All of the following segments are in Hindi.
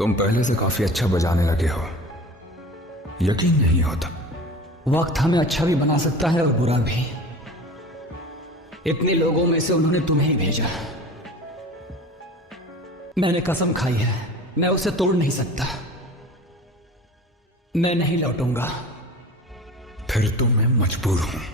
तुम पहले से काफी अच्छा बजाने लगे हो, यकीन नहीं होता। वक्त हमें अच्छा भी बना सकता है और बुरा भी। इतने लोगों में से उन्होंने तुम्हें ही भेजा। मैंने कसम खाई है, मैं उसे तोड़ नहीं सकता। मैं नहीं लौटूंगा। फिर तो मैं मजबूर हूं।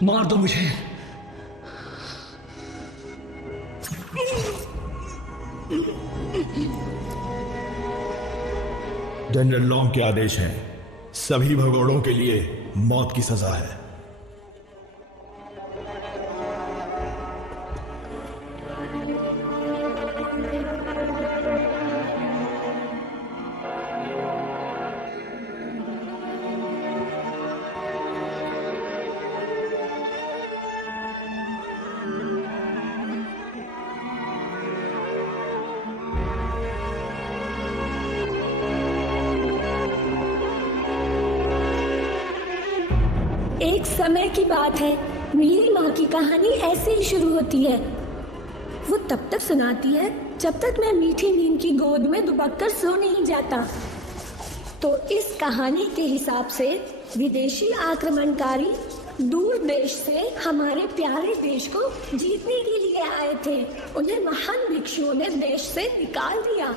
मार दो मुझे। जनरल लॉन्ग के आदेश हैं, सभी भगोड़ों के लिए मौत की सजा है। एक समय की बात है, मेरी माँ की कहानी ऐसे ही शुरू होती है। वो तब तक सुनाती है जब तक मैं मीठी नींद की गोद में दुबक कर सो नहीं जाता। तो इस कहानी के हिसाब से विदेशी आक्रमणकारी दूर देश से हमारे प्यारे देश को जीतने के लिए आए थे। उन्हें महान भिक्षुओं ने देश से निकाल दिया।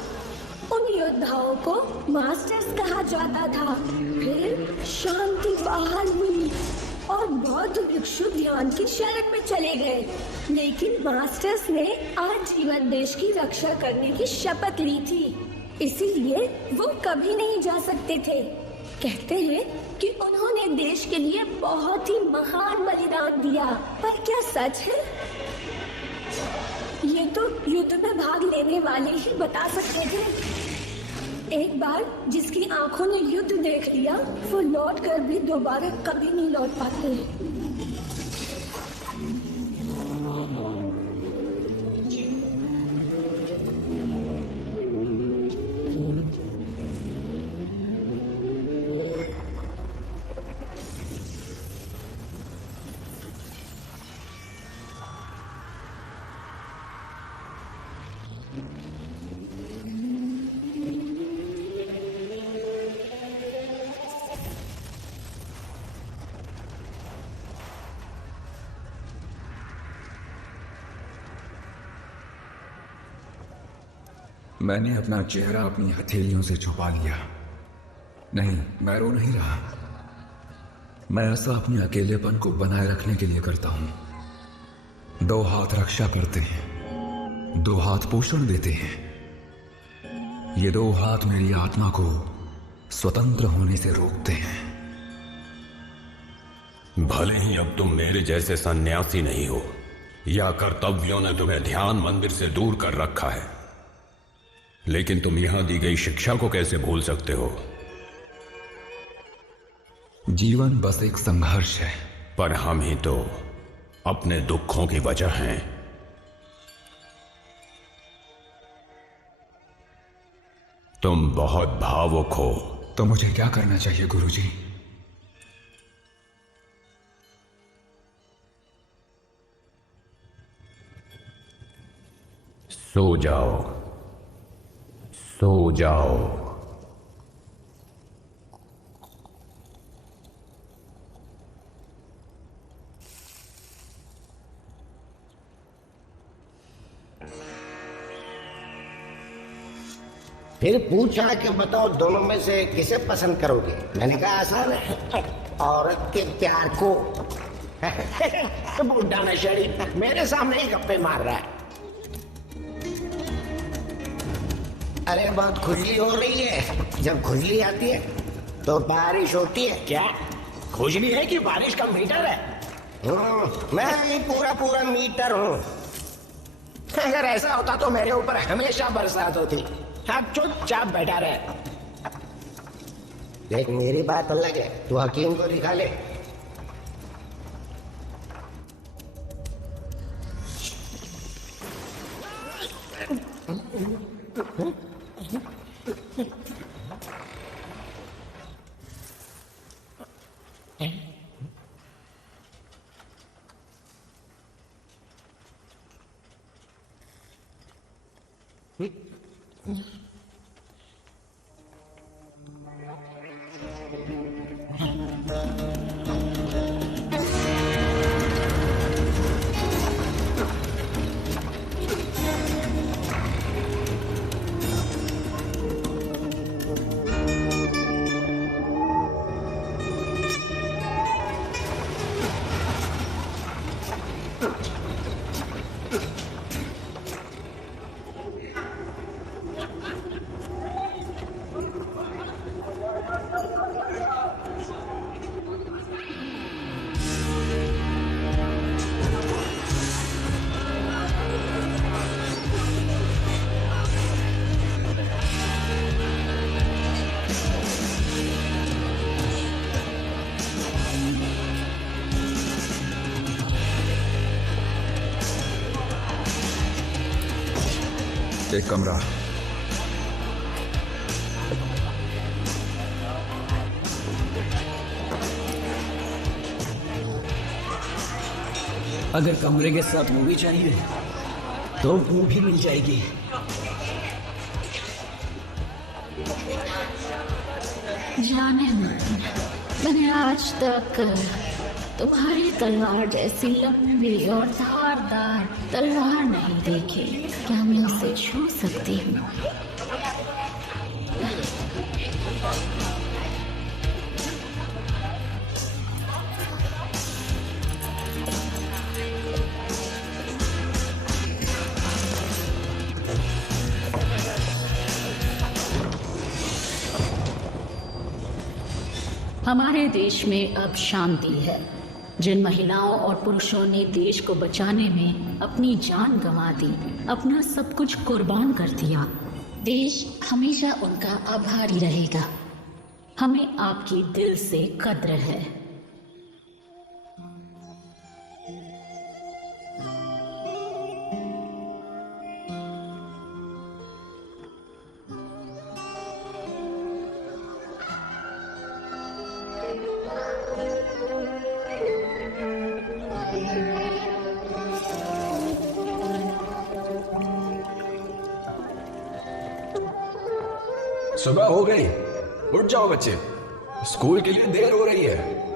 उन योद्धाओं को मास्टर्स कहा जाता था। फिर शांति बहाल हुई और बौद्ध भिक्षु ध्यान की शरण में चले गए। लेकिन मास्टर्स ने आजीवन देश की रक्षा करने की शपथ ली थी, इसीलिए वो कभी नहीं जा सकते थे। कहते हैं कि उन्होंने देश के लिए बहुत ही महान बलिदान दिया। पर क्या सच है? ये तो युद्ध में भाग लेने वाले ही बता सकते थे। एक बार जिसकी आंखों ने युद्ध देख लिया, वो लौट कर भी दोबारा कभी नहीं लौट पाते। मैंने अपना चेहरा अपनी हथेलियों से छुपा लिया। नहीं, मैं रो नहीं रहा। मैं ऐसा अपने अकेलेपन को बनाए रखने के लिए करता हूं। 2 हाथ रक्षा करते हैं, 2 हाथ पोषण देते हैं। ये 2 हाथ मेरी आत्मा को स्वतंत्र होने से रोकते हैं। भले ही अब तुम मेरे जैसे सन्यासी नहीं हो, या कर्तव्यों ने तुम्हें ध्यान मंदिर से दूर कर रखा है, लेकिन तुम यहां दी गई शिक्षा को कैसे भूल सकते हो? जीवन बस एक संघर्ष है। पर हम ही तो अपने दुखों की वजह हैं। तुम बहुत भावुक हो। तो मुझे क्या करना चाहिए गुरुजी? सो जाओ, सो जाओ। फिर पूछा कि बताओ दोनों में से किसे पसंद करोगे? मैंने कहा आसान है, औरत के प्यार को। तो बुढ़ा नशेड़ी मेरे सामने ही गप्पे मार रहा है। अरे बहुत खुजली हो रही है। जब खुजली आती है तो बारिश होती है। क्या खुजली है कि बारिश का मीटर है? मैं ही पूरा पूरा मीटर हूँ। अगर ऐसा होता तो मेरे ऊपर हमेशा बरसात होती। आप चुपचाप बैठा रहे। देख, मेरी बात अलग है, तू हकीम को दिखा ले। एक कमरा। अगर कमरे के साथ मूवी चाहिए तो मूवी मिल जाएगी। जाने मन, मैंने आज तक तुम्हारी तलवार जैसी लंबी और धारदार तलवार नहीं देखी। क्या मैं उसे छू सकती हूँ? हमारे देश में अब शांति है। जिन महिलाओं और पुरुषों ने देश को बचाने में अपनी जान गंवा दी, अपना सब कुछ कुर्बान कर दिया, देश हमेशा उनका आभारी रहेगा। हमें आपकी दिल से कद्र है। सुबह हो गई, उठ जाओ बच्चे, स्कूल के लिए देर हो रही है।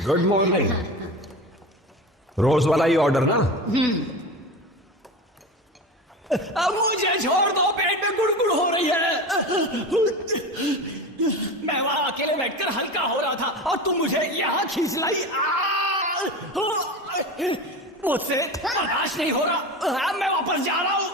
Good morning. रोज वाला ही ऑर्डर ना? अब मुझे छोड़ दो, पेट में गुड़गुड़ हो रही है। मैं वहां अकेले बैठकर हल्का हो रहा था और तुम मुझे यहाँ खींच लाई। मुझसे बर्दाश्त नहीं हो रहा, मैं वापस जा रहा हूँ।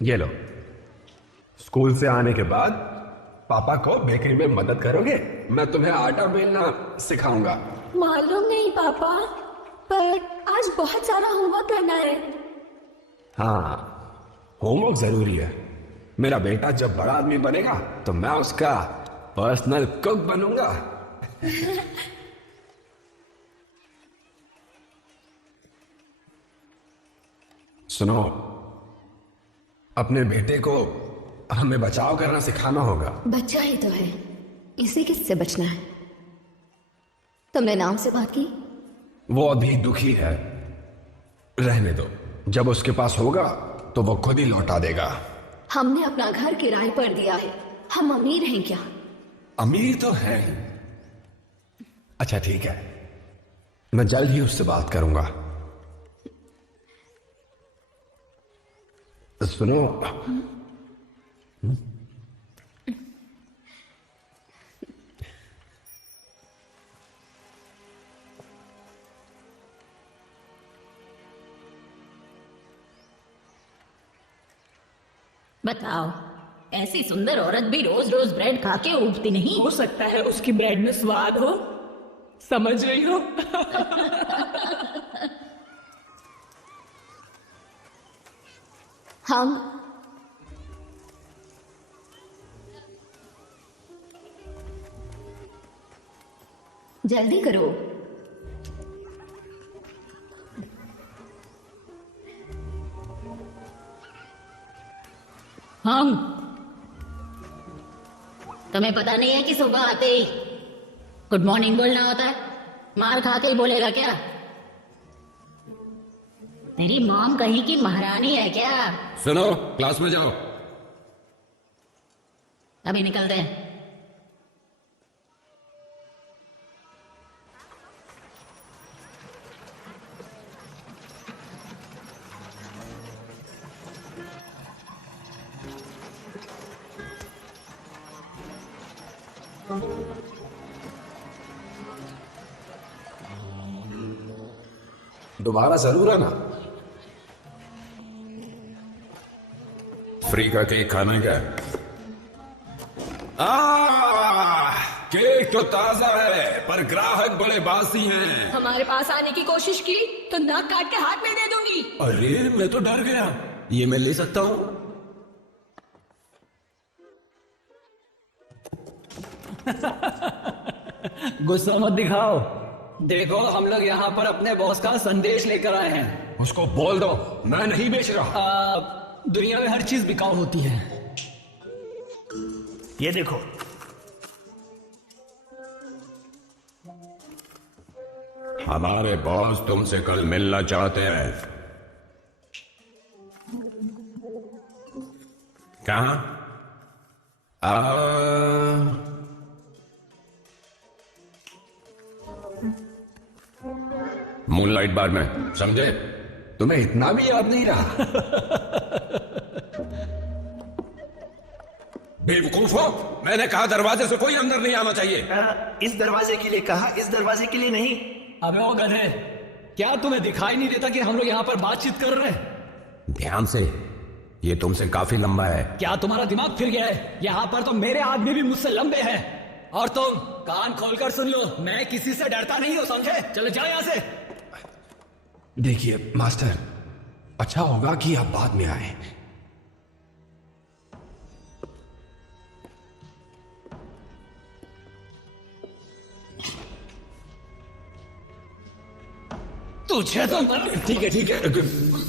ये लो, स्कूल से आने के बाद पापा को बेकरी में मदद करोगे? मैं तुम्हें आटा बेलना सिखाऊंगा। मालूम नहीं पापा, पर आज बहुत सारा होमवर्क करना है। हाँ, होमवर्क जरूरी है। मेरा बेटा जब बड़ा आदमी बनेगा तो मैं उसका पर्सनल कुक बनूंगा। सुनो, अपने बेटे को हमें बचाव करना सिखाना होगा। बच्चा ही तो है, इसे किससे बचना है? तुमने नाम से बात की? वो अभी दुखी है, रहने दो। जब उसके पास होगा तो वो खुद ही लौटा देगा। हमने अपना घर किराए पर दिया है, हम अमीर हैं क्या? अमीर तो है। अच्छा ठीक है, मैं जल्द ही उससे बात करूंगा। सुनो, बताओ, ऐसी सुंदर औरत भी रोज रोज ब्रेड खा के उठती नहीं? हो सकता है उसकी ब्रेड में स्वाद हो, समझ रही हो? हम जल्दी करो। हम तुम्हें पता नहीं है कि सुबह आते ही गुड मॉर्निंग बोलना होता है? मार खाते ही बोलेगा क्या? तेरी मॉम कहीं की महारानी है क्या? सुनो, क्लास में जाओ। अभी निकलते हैं। दोबारा जरूर आना। फ्री का केक खाना क्या? केक तो ताजा है पर ग्राहक बड़े बासी हैं। हमारे पास आने की कोशिश की तो नाक काट के हाथ में दे दूंगी। अरे मैं तो डर गया। ये मैं ले सकता हूँ? गुस्सा मत दिखाओ। देखो, हम लोग यहाँ पर अपने बॉस का संदेश लेकर आए हैं। उसको बोल दो मैं नहीं बेच रहा। दुनिया में हर चीज बिकाऊ होती है। ये देखो, हमारे बॉस तुमसे कल मिलना चाहते हैं। कहाँ? मूनलाइट बार में, समझे? तुम्हें इतना भी याद नहीं रहा? बेवकूफ हो, मैंने कहा दरवाजे से कोई अंदर नहीं आना चाहिए। इस दरवाजे के लिए कहा, इस दरवाजे के लिए नहीं। अबे ओ गधे, क्या तुम्हें दिखाई नहीं देता कि हम लोग यहाँ पर बातचीत कर रहे हैं? ध्यान से, ये तुमसे काफी लंबा है। क्या तुम्हारा दिमाग फिर गया है? यहाँ पर तो मेरे आदमी भी मुझसे लंबे हैं। और तुम कान खोलकर सुन लो, मैं किसी से डरता नहीं हूँ, समझे? चलो जाओ यहाँ से। देखिए मास्टर, अच्छा होगा कि आप बाद में आए। तुझे तो ठीक है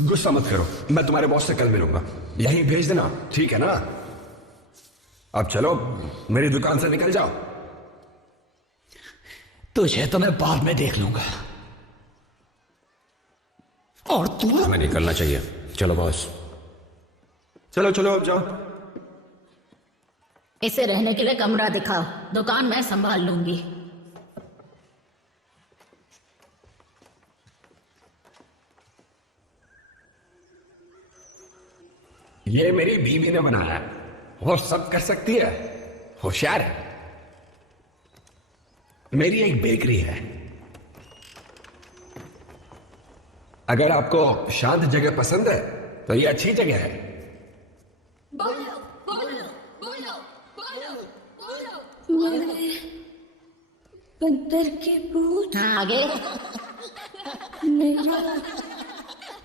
गुस्सा मत करो, मैं तुम्हारे बॉस से कल मिलूंगा। यहीं भेज देना, ठीक है ना? अब चलो, मेरी दुकान से निकल जाओ। तुझे तो मैं बाद में देख लूंगा। और तू? हमें निकलना चाहिए। चलो बॉस। चलो चलो, अब जाओ। इसे रहने के लिए कमरा दिखाओ, दुकान मैं संभाल लूंगी। ये मेरी बीवी ने बनाया है, वो सब कर सकती है, होशियार है। मेरी एक बेकरी है। अगर आपको शांत जगह पसंद है तो ये अच्छी जगह है। बोलो बोलो बोलो बोलो बोलो। बंदर के पूछ हाँ, आगे। मेरा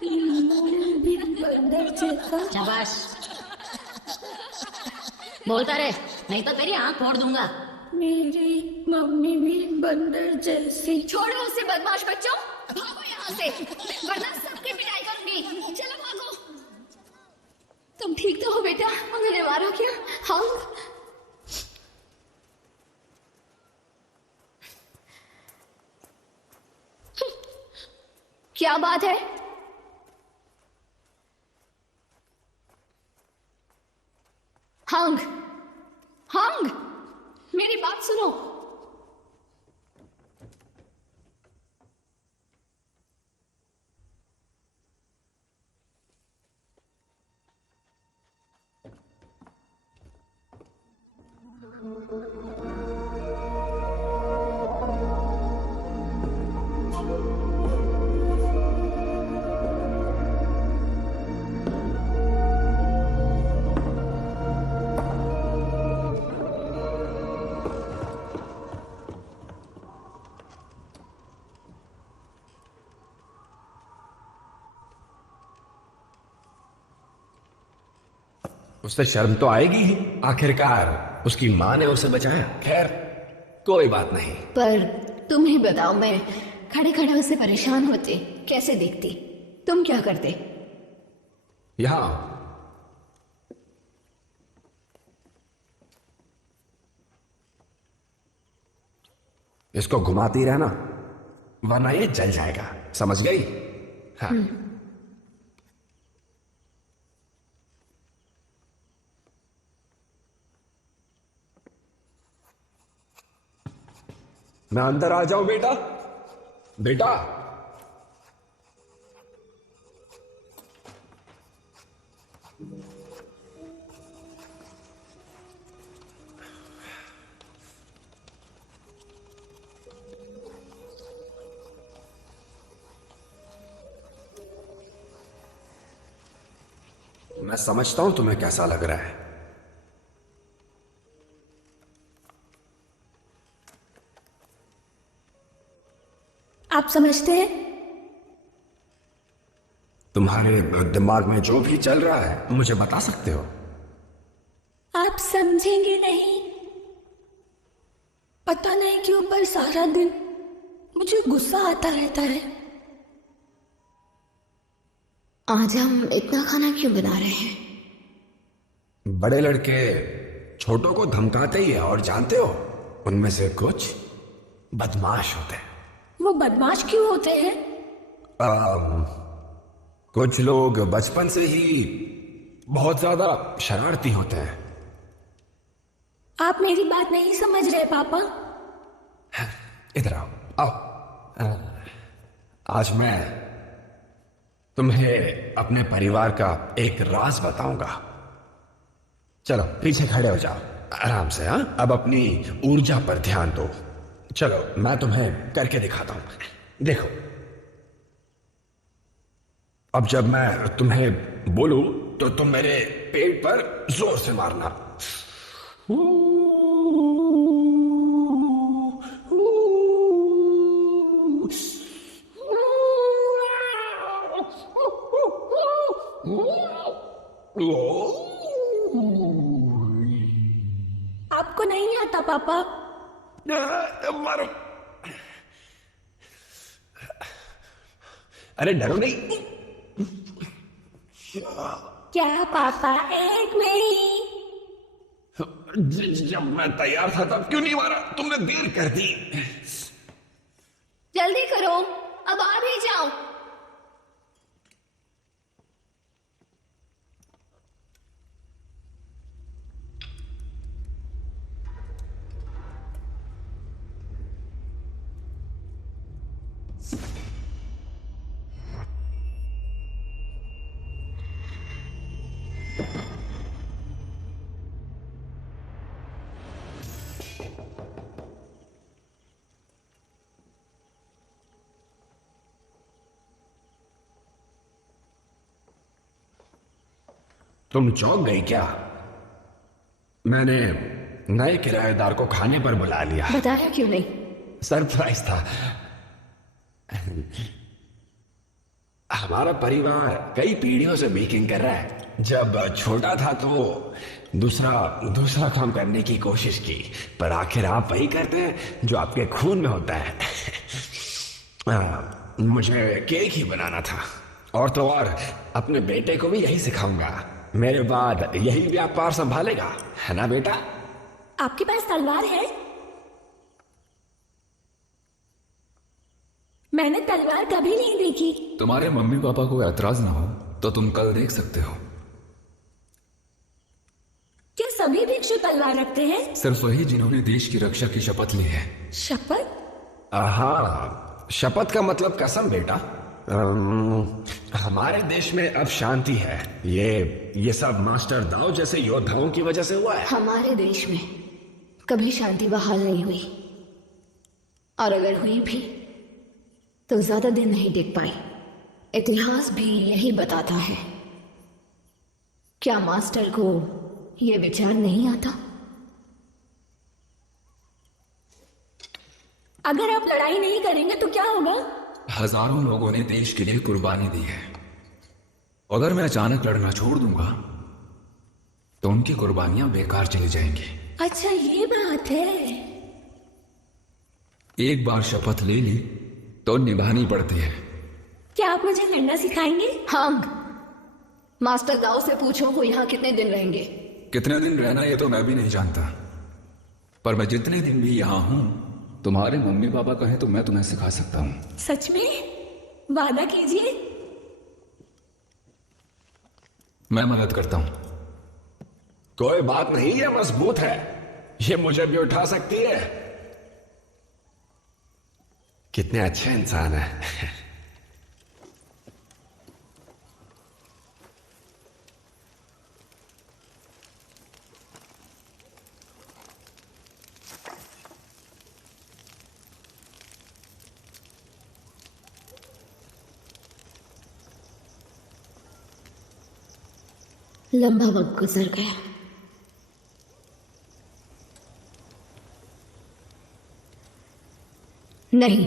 मुंह भी बंदर जैसा। शाबाश। बोलता रहे, नहीं तो तेरी आंख फोड़ दूंगा। मेरी मम्मी भी बंदर जैसी। छोड़ो उसे बदमाश बच्चों, भागो यहाँ से, वरना सबकी पिटाई करूंगी। चलो भागो। तुम ठीक तो हो बेटा? उन्होंने मारा क्या? हाँ। क्या बात है? हंग, हंग, मेरी बात सुनो। उसे शर्म तो आएगी ही, आखिरकार उसकी मां ने उसे बचाया। खैर, कोई बात नहीं। पर तुम ही बताओ, मैं खड़े खड़े उससे परेशान होते कैसे देखती? तुम क्या करते? यहां इसको घुमाती रहना, वरना ये जल जाएगा, समझ गई? हाँ। मैं अंदर आ जाऊं बेटा? बेटा, मैं समझता हूं तुम्हें कैसा लग रहा है। आप समझते हैं? तुम्हारे दिमाग में जो भी चल रहा है मुझे बता सकते हो। आप समझेंगे नहीं। पता नहीं क्यों पर सारा दिन मुझे गुस्सा आता रहता है। आज हम इतना खाना क्यों बना रहे हैं? बड़े लड़के छोटों को धमकाते ही है, और जानते हो उनमें से कुछ बदमाश होते हैं। वो बदमाश क्यों होते हैं? कुछ लोग बचपन से ही बहुत ज्यादा शरारती होते हैं। आप मेरी बात नहीं समझ रहे पापा। इधर आओ, आओ। आज मैं तुम्हें अपने परिवार का एक राज बताऊंगा। चलो पीछे खड़े हो जाओ, आराम से। हाँ, अब अपनी ऊर्जा पर ध्यान दो। चलो मैं तुम्हें करके दिखाता हूं, देखो। अब जब मैं तुम्हें बोलूं तो तुम मेरे पेट पर जोर से मारना। आपको नहीं आता पापा? मारो। अरे डरो नहीं। क्या पापा, एक मिनट। जब मैं तैयार था तब क्यों नहीं मारा? तुमने देर कर दी। जल्दी करो, अब आ भी जाओ। तुम चौंक गई क्या? मैंने नए किराएदार को खाने पर बुला लिया। बताया क्यों नहीं? सरप्राइज था। हमारा परिवार कई पीढ़ियों से बेकिंग कर रहा है। जब छोटा था तो दूसरा काम करने की कोशिश की, पर आखिर आप वही करते हैं जो आपके खून में होता है। मुझे केक ही बनाना था, और तो और अपने बेटे को भी यही सिखाऊंगा। मेरे बाद यही व्यापार संभालेगा, है ना बेटा? आपके पास तलवार है? मैंने तलवार कभी नहीं देखी। तुम्हारे मम्मी पापा को ऐतराज ना हो तो तुम कल देख सकते हो। क्या सभी भिक्षु तलवार रखते हैं? सिर्फ वही जिन्होंने देश की रक्षा की शपथ ली है। शपथ? हाँ, शपथ का मतलब कसम बेटा। हमारे देश में अब शांति है। ये सब मास्टर दाओ जैसे योद्धाओं की वजह से हुआ है। हमारे देश में कभी शांति बहाल नहीं हुई, और अगर हुई भी तो ज्यादा दिन नहीं टिक पाई। इतिहास भी यही बताता है। क्या मास्टर को यह विचार नहीं आता? अगर आप लड़ाई नहीं करेंगे तो क्या होगा? हजारों लोगों ने देश के लिए कुर्बानी दी है। अगर मैं अचानक लड़ना छोड़ दूंगा तो उनकी कुर्बानियां बेकार चली जाएंगी। अच्छा, ये बात है। एक बार शपथ ले ली तो निभानी पड़ती है। क्या आप मुझे लड़ना सिखाएंगे? हाँ, मास्टर दाओ से पूछो वो यहाँ कितने दिन रहेंगे। कितने दिन रहना ये तो मैं भी नहीं जानता, पर मैं जितने दिन भी यहाँ हूं, तुम्हारे मम्मी पापा कहें तो मैं तुम्हें सिखा सकता हूं। सच में? वादा कीजिए। मैं मदद करता हूं। कोई बात नहीं, ये मजबूत है, ये मुझे भी उठा सकती है। कितने अच्छे इंसान है। लंबा वक्त गुजर गया। नहीं,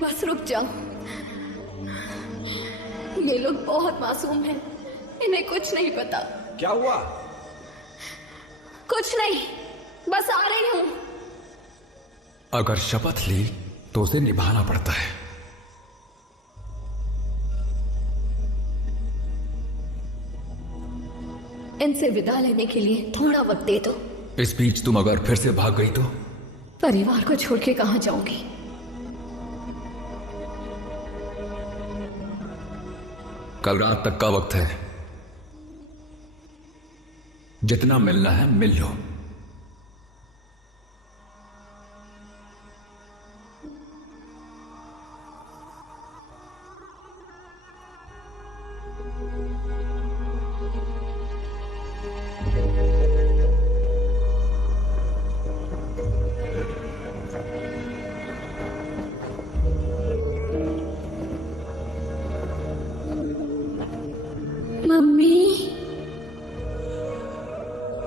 बस रुक जाओ। ये लोग बहुत मासूम हैं, इन्हें कुछ नहीं पता। क्या हुआ? कुछ नहीं, बस आ रही हूं। अगर शपथ ली तो उसे निभाना पड़ता है। इनसे विदा लेने के लिए थोड़ा वक्त दे दो। इस बीच तुम अगर फिर से भाग गई तो? परिवार को छोड़ के कहां जाऊंगी? कल रात तक का वक्त है, जितना मिलना है मिल लो।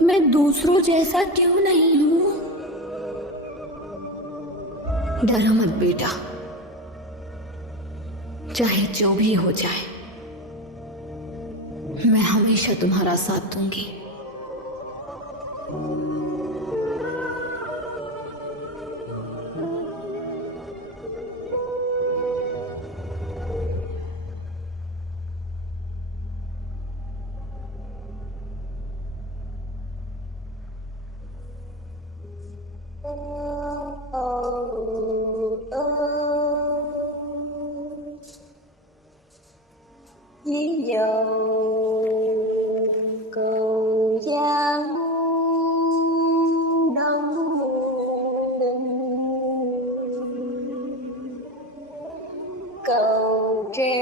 मैं दूसरों जैसा क्यों नहीं हूँ? डरो मत बेटा, चाहे जो भी हो जाए मैं हमेशा तुम्हारा साथ दूंगी। Đi dạo cầu Giang đông đình, cầu tre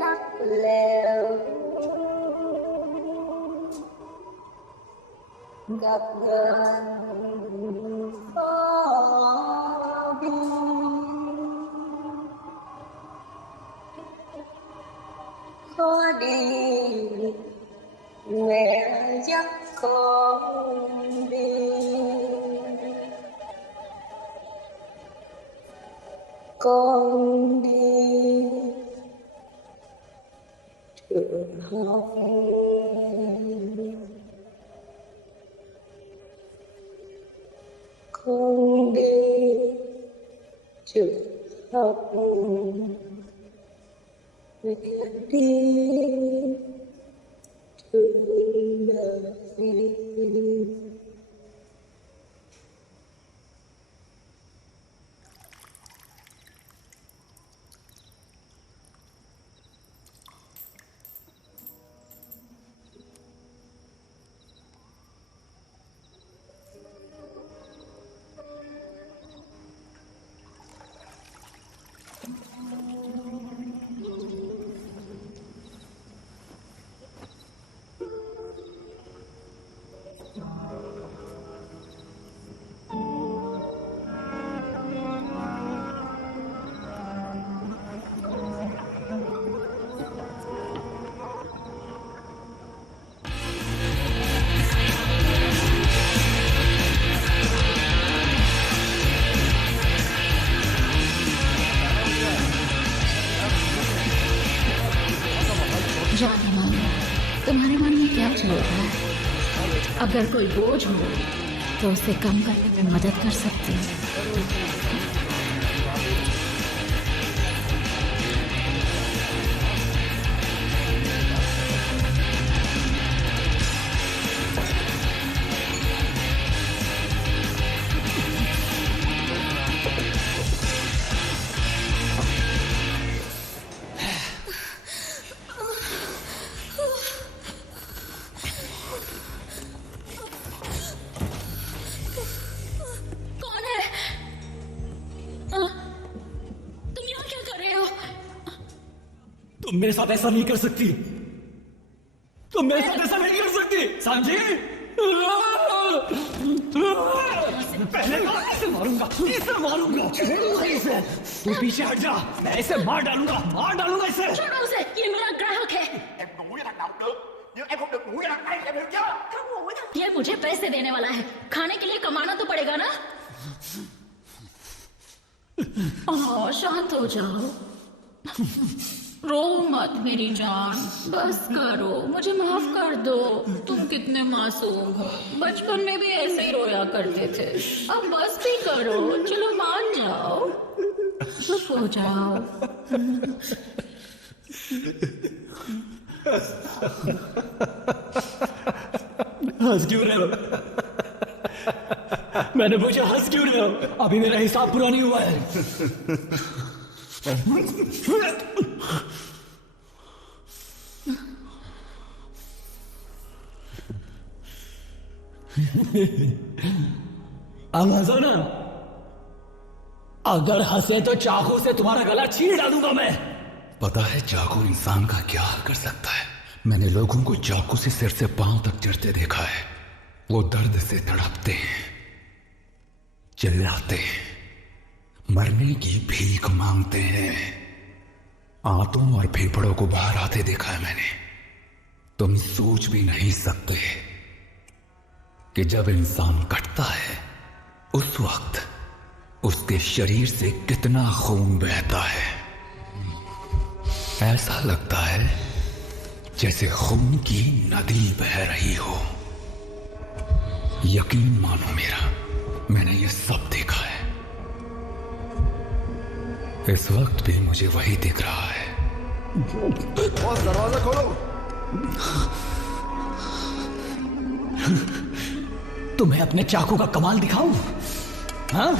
lắc lèo gặp gần khó đi. Khó đi mẹ dắt con đi, con đi trường học, con đi trường học. Đi trường đời. जाने मानो तुम्हारे मन में क्या चल रहा है? अगर कोई बोझ हो तो उसे कम करने में मदद कर सकती हूँ। तुम मेरे साथ ऐसा नहीं कर सकती, तुम मेरे साथ ऐसा नहीं कर सकती, समझी? पहले इसे मारूंगा, इसे मारूंगा, इसे। तू पीछे हट जा, मैं इसे मार डालूंगा इसे। छोड़ो उसे, ये मेरा ग्राहक है। ये मुझे पैसे देने वाला है, खाने के लिए कमाना तो पड़ेगा ना। शांत हो जाओ, रो मत मेरी जान, बस करो, मुझे माफ कर दो। तुम कितने मासूम हो, बचपन में भी ऐसे ही रोया करते थे। अब बस भी करो, चलो मान जाओ, चुप हो जाओ। हंस क्यों रहे हो? मैंने पूछा हंस क्यों रहे हो? अभी मेरा हिसाब पूरा नहीं हुआ है। अब हंसो ना, अगर हंसे तो चाकू से तुम्हारा गला चीर डालूंगा मैं। पता है चाकू इंसान का क्या कर सकता है? मैंने लोगों को चाकू से सिर से पांव तक चढ़ते देखा है। वो दर्द से तड़पते हैं, चिल्लाते हैं, मरने की भीख मांगते हैं। आंतों और फेफड़ों को बाहर आते देखा है मैंने। तुम सोच भी नहीं सकते। कि जब इंसान कटता है उस वक्त उसके शरीर से कितना खून बहता है। ऐसा लगता है जैसे खून की नदी बह रही हो। यकीन मानो मेरा, मैंने ये सब देखा है। इस वक्त भी मुझे वही दिख रहा है। बॉस, दरवाजा खोलो। तुम्हें अपने चाकू का कमाल दिखाऊं? हाँ?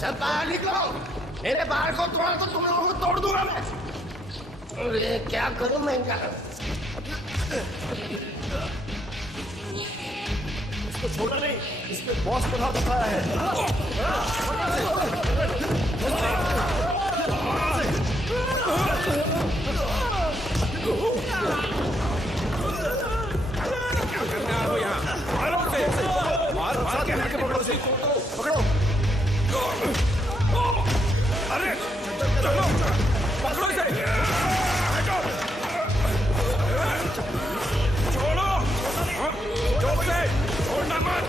सब बाहर निकलो। मेरे बाहर को तोड़ा तो तुम लोगों को तोड़ दूंगा मैं। अरे क्या करूं मैं क्या? इसको छोड़ना नहीं, इसके बॉस को हाथ उठाया है। पकड़ो। अरे चलो, पकड़ो इसे। छोड़ो, जोर से, छोड़ना मत।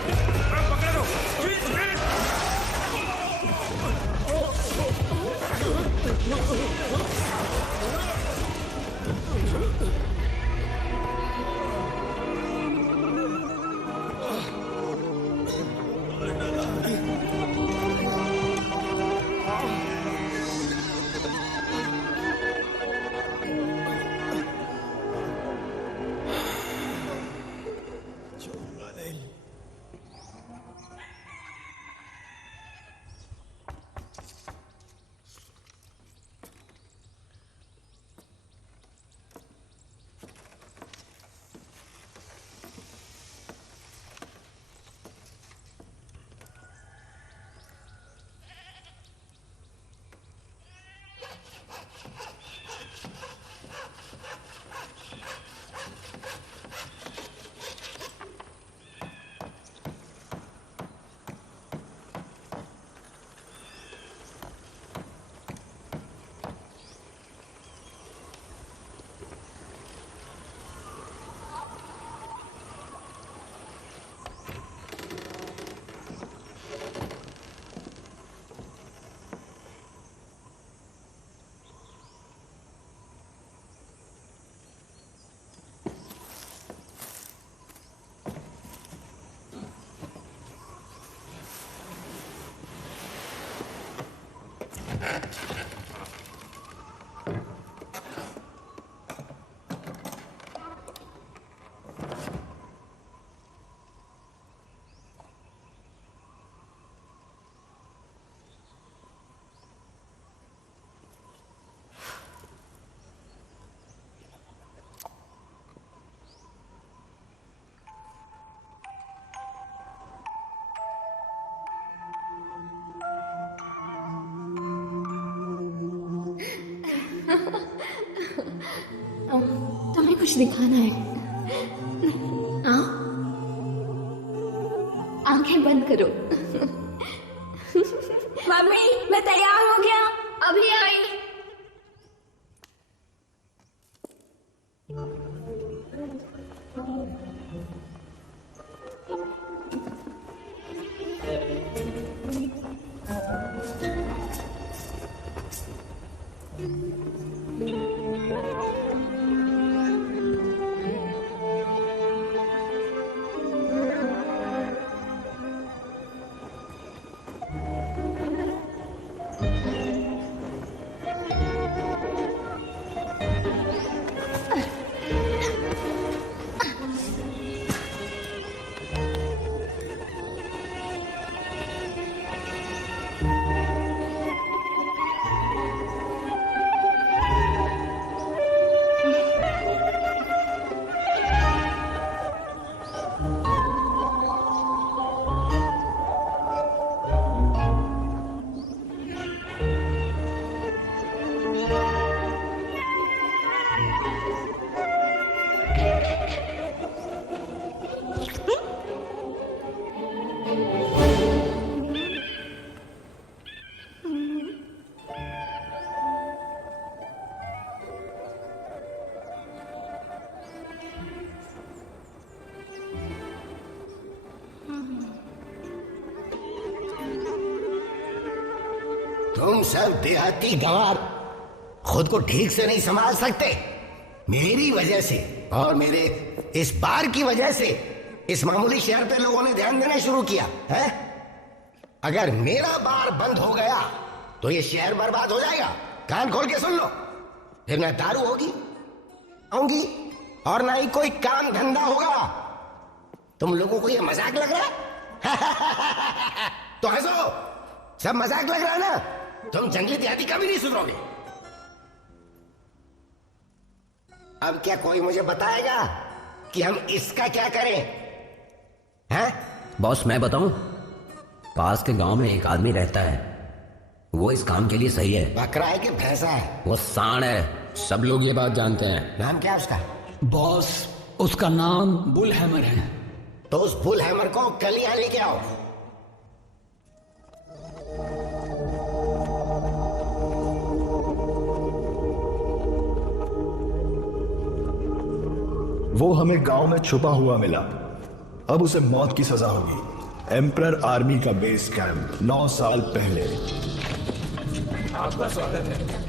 पकड़ लो। तुम्हें कुछ दिखाना है? हाँ? आंखें बंद करो। मम्मी, मैं तैयार हो गया। अभी आई। तुम सब देहाती गंवार खुद को ठीक से नहीं संभाल सकते। मेरी वजह से और मेरे इस बार की वजह से इस मामूली शहर पे लोगों ने ध्यान देना शुरू किया है। अगर मेरा बार बंद हो गया तो ये शहर बर्बाद हो जाएगा। कान खोल के सुन लो, फिर ना दारू होगी आऊंगी और ना ही कोई काम धंधा होगा। तुम लोगों को ये मजाक लग रहा है? तो हंसो, सब मजाक लग रहा है ना? तुम जंगली देहाती कभी नहीं सुधरोगे। अब क्या कोई मुझे बताएगा कि हम इसका क्या करें? हैं? बॉस मैं बताऊं, पास के गांव में एक आदमी रहता है, वो इस काम के लिए सही है। बकरा है कि भैंसा है? वो सांड है, सब लोग ये बात जानते हैं। नाम क्या है उसका? बॉस उसका नाम बुल हैमर है। तो उस बुल हैमर को कल ही यहाँ लेके आओ। वो हमें गांव में छुपा हुआ मिला। अब उसे मौत की सजा होगी। एम्परर आर्मी का बेस कैंप 9 साल पहले। आपका स्वागत है।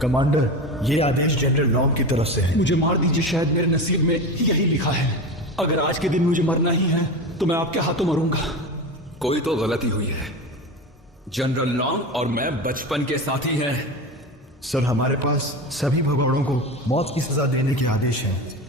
कमांडर, ये आदेश जनरल लॉन्ग की तरफ से है। मुझे मार दीजिए, शायद मेरे नसीब में यही लिखा है। अगर आज के दिन मुझे मरना ही है तो मैं आपके हाथों मरूंगा। कोई तो गलती हुई है। जनरल लॉन्ग और मैं बचपन के साथी हैं। सर, हमारे पास सभी भगोड़ों को मौत की सजा देने के आदेश हैं।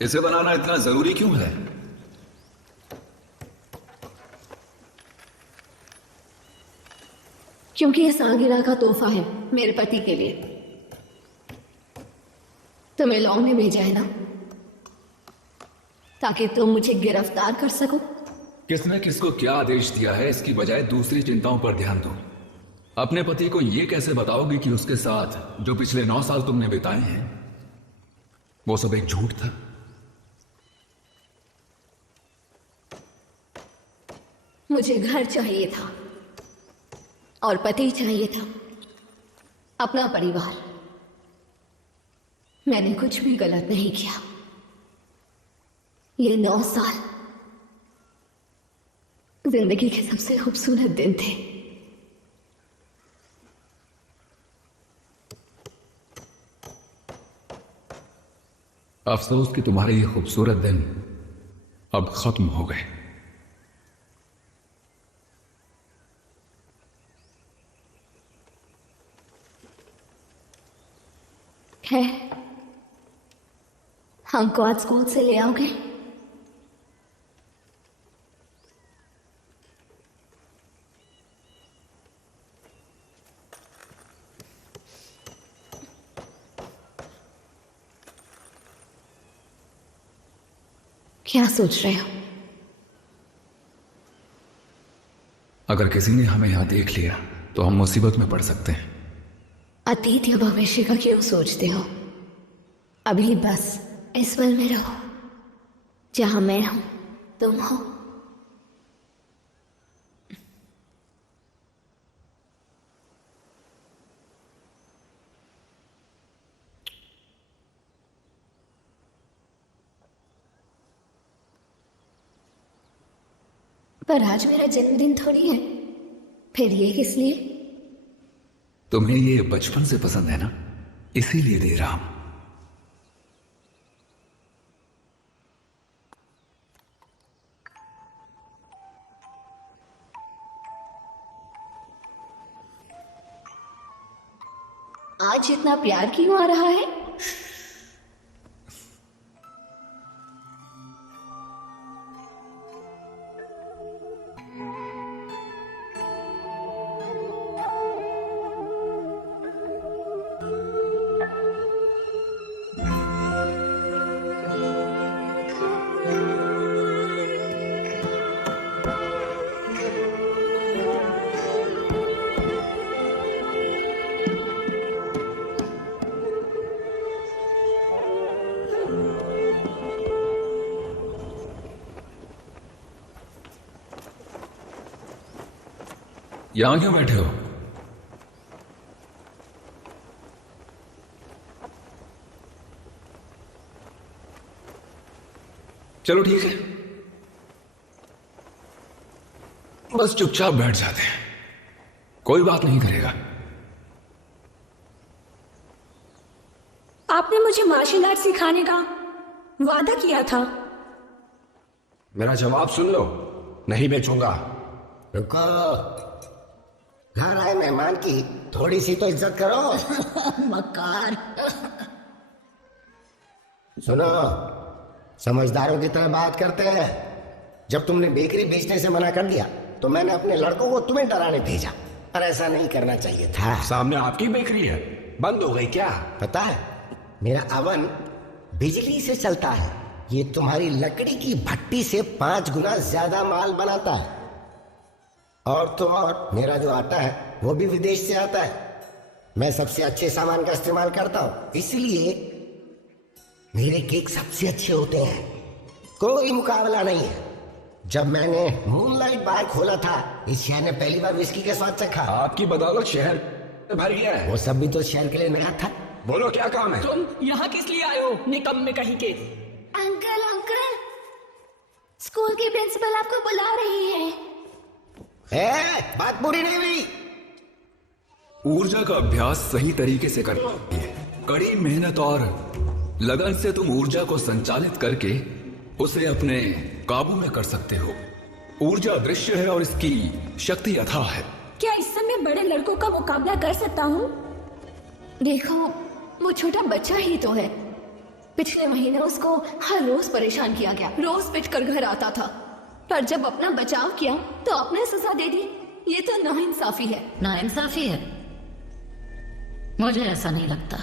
इसे बनाना इतना जरूरी क्यों है? क्योंकि ये सालगिरह का तोहफा है मेरे पति के लिए। तुम्हें लॉन्ग ने भेजा है ना, ताकि तुम मुझे गिरफ्तार कर सको। किसने किसको क्या आदेश दिया है, इसकी बजाय दूसरी चिंताओं पर ध्यान दो। अपने पति को यह कैसे बताओगे कि उसके साथ जो पिछले 9 साल तुमने बिताए हैं वो सब एक झूठ था? मुझे घर चाहिए था और पति चाहिए था, अपना परिवार। मैंने कुछ भी गलत नहीं किया। ये 9 साल जिंदगी के सबसे खूबसूरत दिन थे। अफसोस कि तुम्हारे ये खूबसूरत दिन अब खत्म हो गए। है, हमको आज स्कूल से ले आओगे? क्या सोच रहे हो? अगर किसी ने हमें यहां देख लिया तो हम मुसीबत में पड़ सकते हैं। अतीत या भविष्य का क्यों सोचते हो? अभी बस इस पल में रहो, जहां मैं हूं तुम हो। पर आज मेरा जन्मदिन थोड़ी है, फिर ये किस लिए? तुम्हें ये बचपन से पसंद है ना, इसीलिए दे रहा हूं। आज इतना प्यार क्यों आ रहा है? यहां क्यों बैठे हो? चलो ठीक है, बस चुपचाप बैठ जाते हैं, कोई बात नहीं करेगा। आपने मुझे मार्शल आर्ट सिखाने का वादा किया था। मेरा जवाब सुन लो, नहीं बेचूंगा। रुको, घर आए मेहमान की थोड़ी सी तो इज्जत करो। मक्कार। सुनो, समझदारों की तरह बात करते हैं। जब तुमने बेकरी बेचने से मना कर दिया तो मैंने अपने लड़कों को तुम्हें डराने भेजा, पर ऐसा नहीं करना चाहिए था। सामने आपकी बेकरी है, बंद हो गई क्या? पता है, मेरा अवन बिजली से चलता है। ये तुम्हारी लकड़ी की भट्टी से 5 गुना ज्यादा माल बनाता है। और तो और, मेरा जो आटा है वो भी विदेश से आता है। मैं सबसे अच्छे सामान का इस्तेमाल करता हूं, इसलिए मेरे केक सबसे अच्छे होते हैं, कोई मुकाबला नहीं है। जब मैंने मूनलाइट बार खोला था, इस शहर ने पहली बार विस्की का स्वाद चखा। आपकी बदौलत शहर भर गया है। वो सब भी तो शहर के लिए मेरा था। बोलो क्या काम है? तुम यहाँ किस लिए आए हो, निकम्मे कहीं के? अंकल अंकल, स्कूल की प्रिंसिपल आपको बुला रही है। बात पूरी नहीं हुई। ऊर्जा का अभ्यास सही तरीके से करना चाहिए। कड़ी मेहनत और लगन से तुम ऊर्जा को संचालित करके उसे अपने काबू में कर सकते हो। ऊर्जा दृश्य है और इसकी शक्ति अथाह है। क्या इस समय बड़े लड़कों का मुकाबला कर सकता हूँ? देखो, वो छोटा बच्चा ही तो है। पिछले महीने उसको हर रोज परेशान किया गया, रोज पिट कर घर आता था, पर जब अपना बचाव किया तो अपने सजा दे दी। ये तो नाइंसाफी है। नाइंसाफी है? मुझे ऐसा नहीं लगता।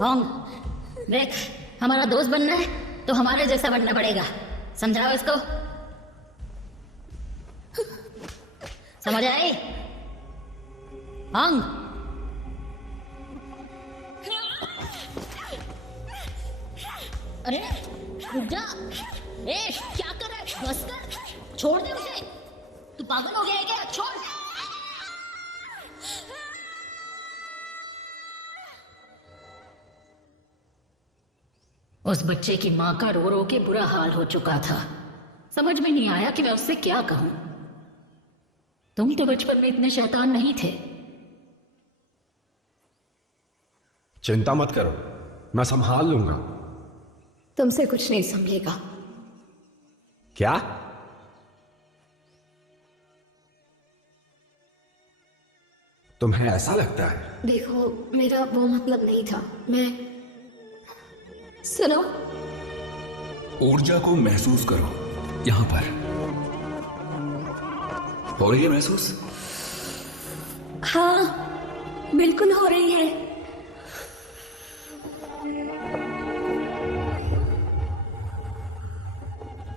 होंग, देख, हमारा दोस्त बनना है तो हमारे जैसा बनना पड़ेगा, समझाओ इसको। समझ आई? होंग, अरे रुक जा। क्या कर रहा है? बस कर, छोड़ दे उसे। तू पागल हो गया है क्या? छोड़। उस बच्चे की माँ का रो रो के बुरा हाल हो चुका था। समझ में नहीं आया कि मैं उससे क्या कहूं। तुम तो बचपन में इतने शैतान नहीं थे। चिंता मत करो, मैं संभाल लूंगा। तुमसे कुछ नहीं संभलेगा। क्या? तुम्हें ऐसा लगता है? देखो, मेरा वो मतलब नहीं था। मैं सुनो, ऊर्जा को महसूस करो। यहां पर हो रही है महसूस? हाँ, बिल्कुल हो रही है।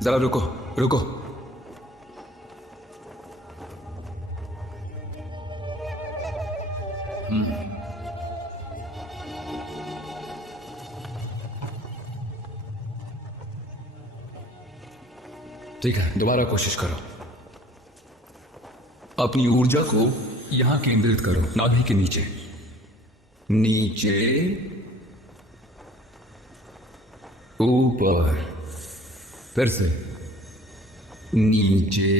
जरा रुको रुको। ठीक है, दोबारा कोशिश करो। अपनी ऊर्जा को यहां केंद्रित करो, नाभि के नीचे। नीचे, ऊपर, फिर से नीचे,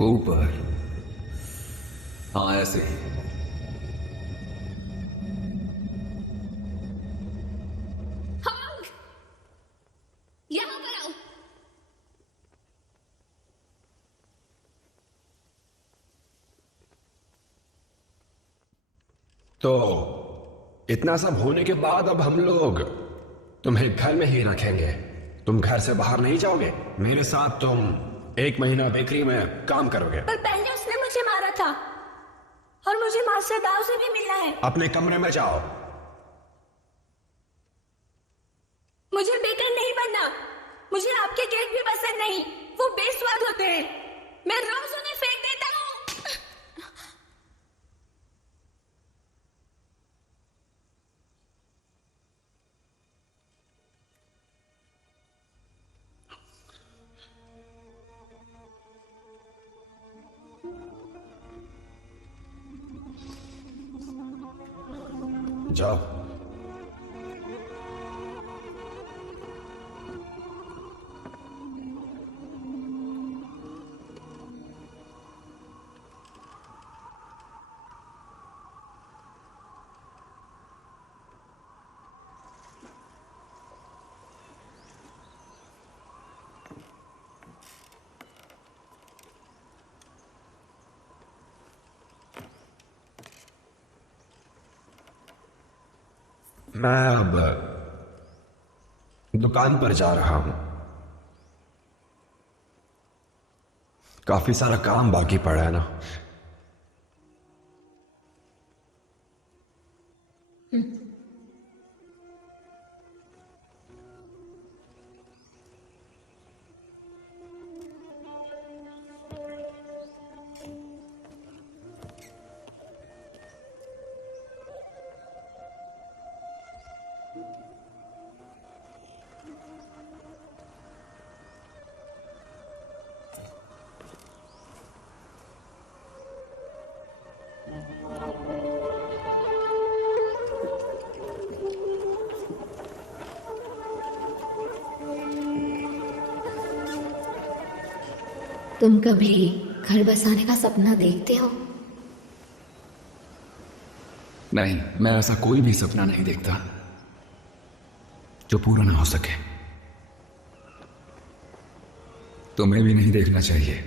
ऊपर। हाँ, ऐसे। यहाँ पर आओ। तो इतना सब होने के बाद अब हम लोग तुम्हें घर में ही रखेंगे। तुम घर से बाहर नहीं जाओगे। मेरे साथ तुम 1 महीना बेकरी में काम करोगे। पर पहले उसने मुझे मारा था और मुझे मास्टर दाव से भी मिलना है। अपने कमरे में जाओ। मुझे बेकर नहीं बनना। मुझे आपके केक भी पसंद नहीं, वो बेस्वाद होते हैं। मैं रोज उन्हें फेंक देता हूँ। जाओ। मैं अब दुकान पर जा रहा हूं। काफी सारा काम बाकी पड़ा है ना। तुम कभी घर बसाने का सपना देखते हो? नहीं, मैं ऐसा कोई भी सपना नहीं देखता जो पूरा ना हो सके। तुम्हें भी नहीं देखना चाहिए।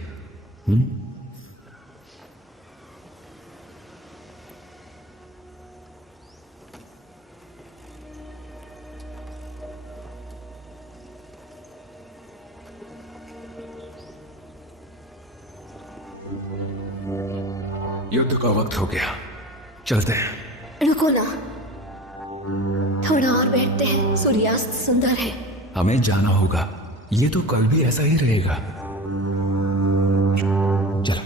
युद्ध का वक्त हो गया, चलते हैं। रुको ना, थोड़ा और बैठते हैं। सूर्यास्त सुंदर है। हमें जाना होगा। ये तो कल भी ऐसा ही रहेगा। चलो।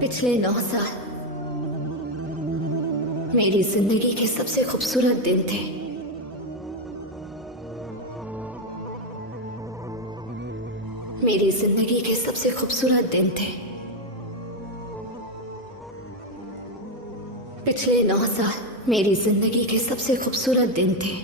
पिछले 9 साल मेरी जिंदगी के सबसे खूबसूरत दिन थे। मेरी जिंदगी के सबसे खूबसूरत दिन थे। पिछले 9 साल मेरी जिंदगी के सबसे खूबसूरत दिन थे।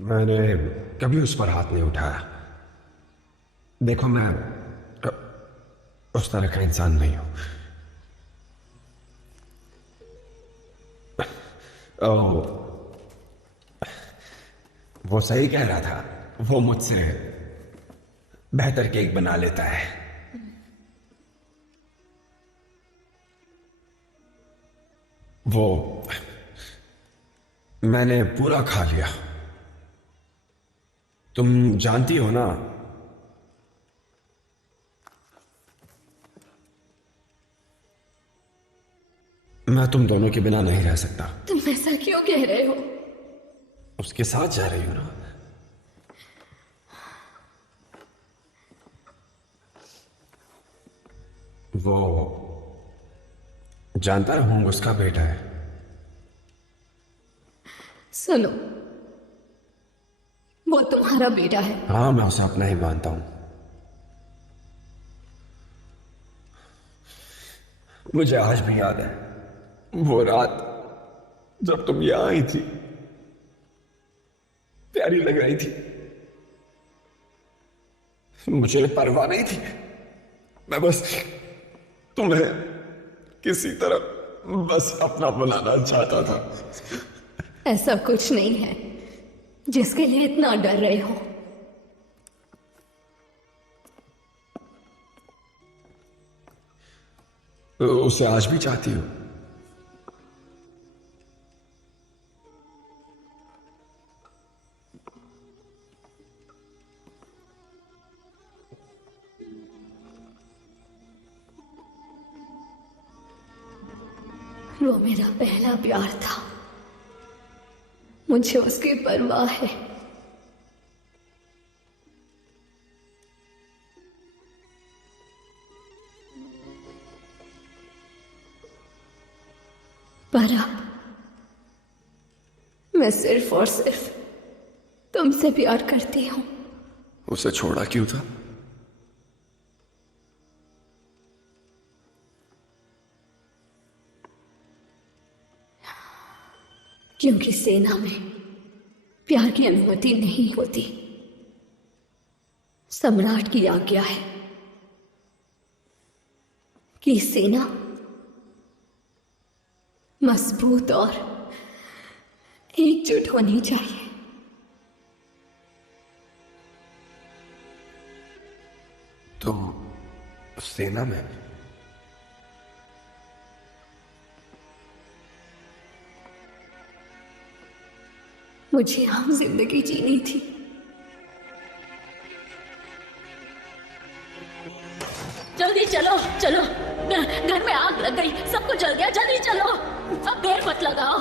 मैंने कभी उस पर हाथ नहीं उठाया। देखो, मैं उस तरह का इंसान नहीं हूं। वो सही कह रहा था, वो मुझसे बेहतर केक बना लेता है। वो मैंने पूरा खा लिया। तुम जानती हो ना, मैं तुम दोनों के बिना नहीं रह सकता। तुम ऐसा क्यों कह रहे हो? उसके साथ जा रही हो ना। वो जानता है हूं उसका बेटा है। सुनो, वो तुम्हारा बेटा है। हाँ, मैं उसे अपना ही मानता हूं। मुझे आज भी याद है वो रात जब तुम यहां आई थी। प्यारी लग रही थी। मुझे परवाह नहीं थी। मैं बस तुम्हें किसी तरह बस अपना बनाना चाहता था। ऐसा कुछ नहीं है जिसके लिए इतना डर रहे हो। तो उसे आज भी चाहती हो? वो मेरा पहला प्यार था। मुझे उसकी परवाह है। पर अब मैं सिर्फ और सिर्फ तुमसे प्यार करती हूँ। उसे छोड़ा क्यों था? क्योंकि सेना में प्यार की अनुमति नहीं होती। सम्राट की आज्ञा है कि सेना मजबूत और एकजुट होनी चाहिए। तुम सेना में? मुझे आम जिंदगी जीनी थी। जल्दी चलो चलो, घर में आग लग गई, सब कुछ जल गया, जल्दी चलो, अब देर मत लगाओ।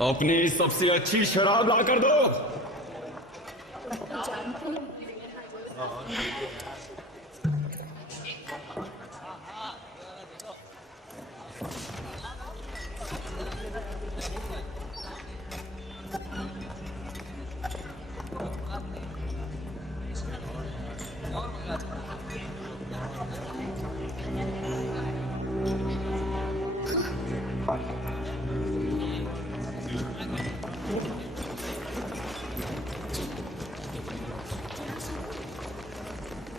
अपनी सबसे अच्छी शराब ला कर दो।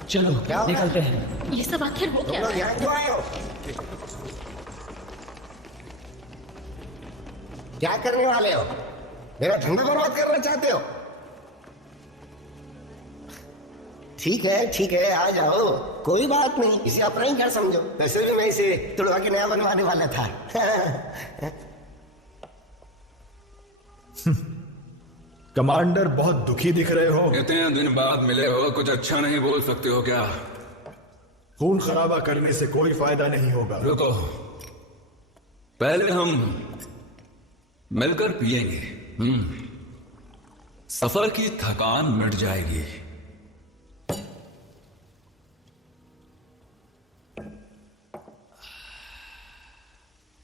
चलो क्या होगा? निकलते हैं। ये सब आखिर हो तुम क्या? लोग यहाँ क्यों आए हो? क्या करने वाले हो? मेरा धंधा बर्बाद करना चाहते हो? ठीक है, आ जाओ, कोई बात नहीं, इसे अपना ही घर समझो। वैसे भी मैं इसे तुड़वा के नया बनवाने वाला था। कमांडर बहुत दुखी दिख रहे हो। इतने दिन बाद मिले हो, कुछ अच्छा नहीं बोल सकते हो क्या? खून खराबा करने से कोई फायदा नहीं होगा। रुको, पहले हम मिलकर पिएंगे। सफर की थकान मिट जाएगी।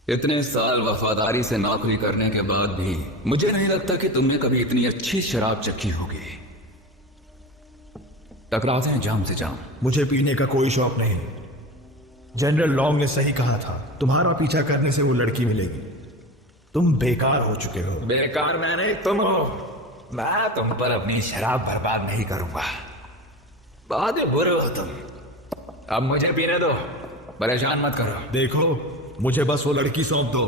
इतने साल वफादारी से नौकरी करने के बाद भी मुझे नहीं लगता कि तुमने कभी इतनी अच्छी शराब चखी होगी। टकराते हैं जाम से जाम। मुझे पीने का कोई शौक नहीं। जनरल लॉन्ग ने सही कहा था, तुम्हारा पीछा करने से वो लड़की मिलेगी। तुम बेकार हो चुके हो। बेकार मैं नहीं, तुम हो। मैं तुम पर अपनी शराब बर्बाद नहीं करूंगा। बहुत बुरे हो तुम। अब मुझे पीने दो, परेशान मत करो। देखो, मुझे बस वो लड़की सौंप दो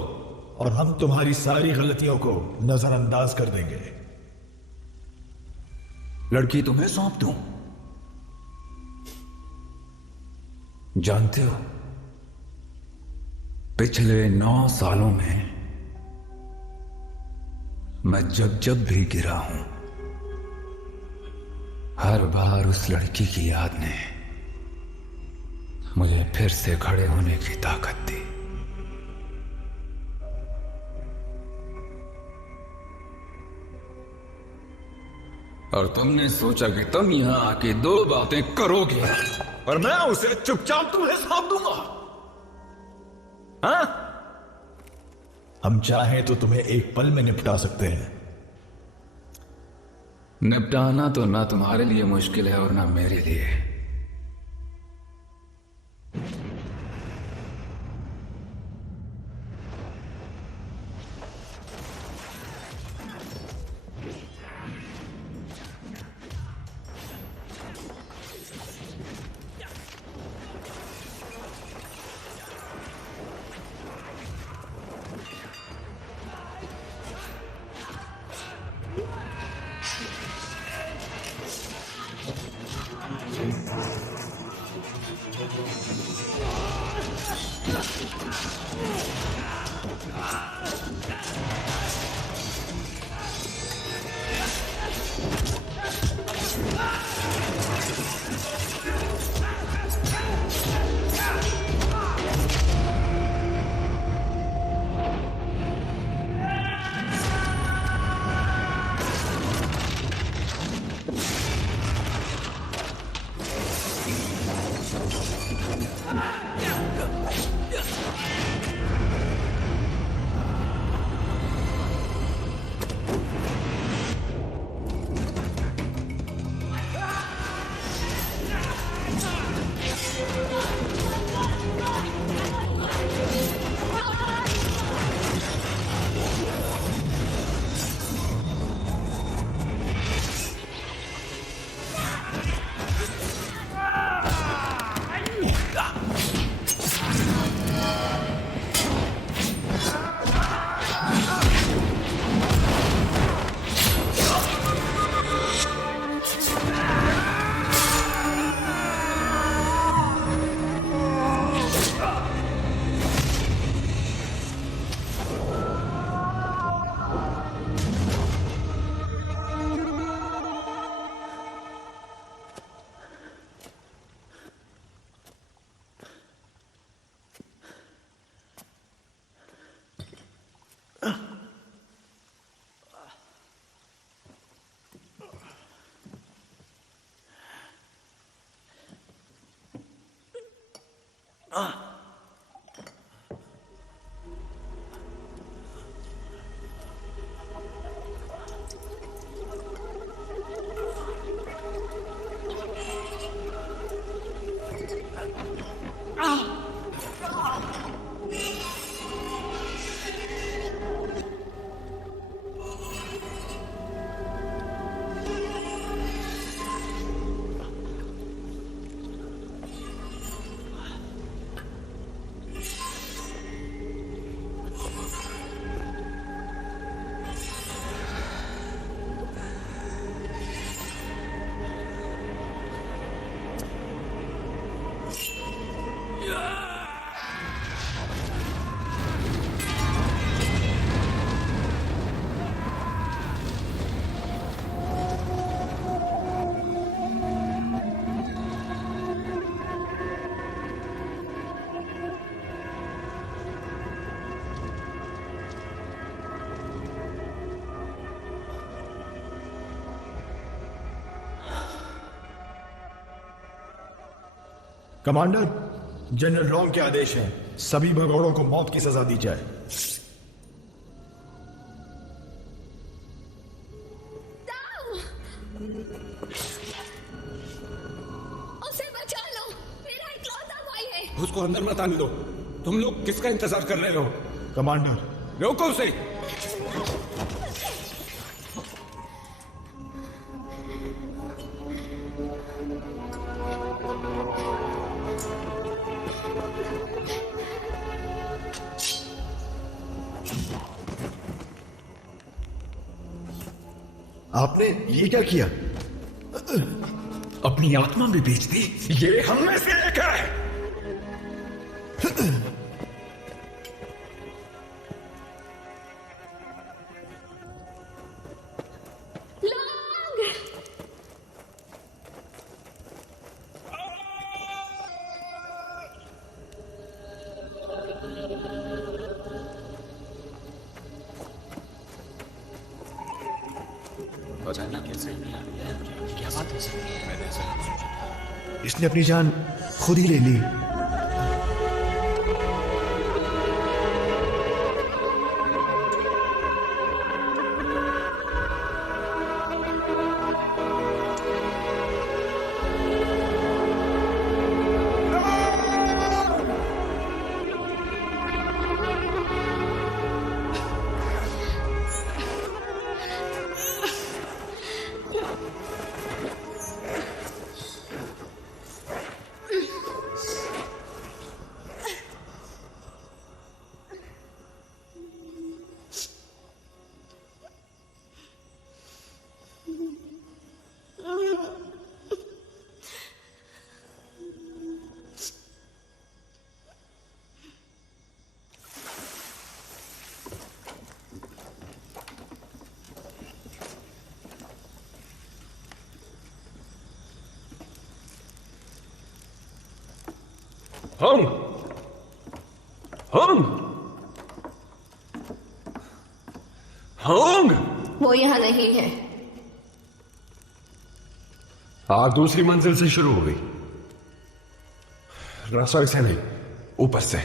और हम तुम्हारी सारी गलतियों को नजरअंदाज कर देंगे। लड़की तुम्हें सौंप दूं? जानते हो, पिछले 9 सालों में मैं जब भी गिरा हूं, हर बार उस लड़की की याद ने मुझे फिर से खड़े होने की ताकत दी। और तुमने सोचा कि तुम यहां आके 2 बातें करोगे और मैं उसे चुपचाप तुम्हें सौंप दूंगा। हाँ? हम चाहें तो तुम्हें एक पल में निपटा सकते हैं। निपटाना तो ना तुम्हारे लिए मुश्किल है और ना मेरे लिए। कमांडर, जनरल लॉन्ग के आदेश हैं, सभी भगोड़ों को मौत की सजा दी जाए। उसे बचा लो, मेरा इकलौता भाई है। उसको अंदर मत आने दो। तुम लोग किसका इंतजार कर रहे हो? कमांडर, रोको उसे। आपने ये क्या किया? अपनी आत्मा भी बेच दी। ये हम में से एक है। इसने अपनी जान खुद ही ले ली। Hong, Hong, Hong. वो यहाँ नहीं है। आग दूसरी मंजिल से शुरू हो गई, रसोई से नहीं, ऊपर से।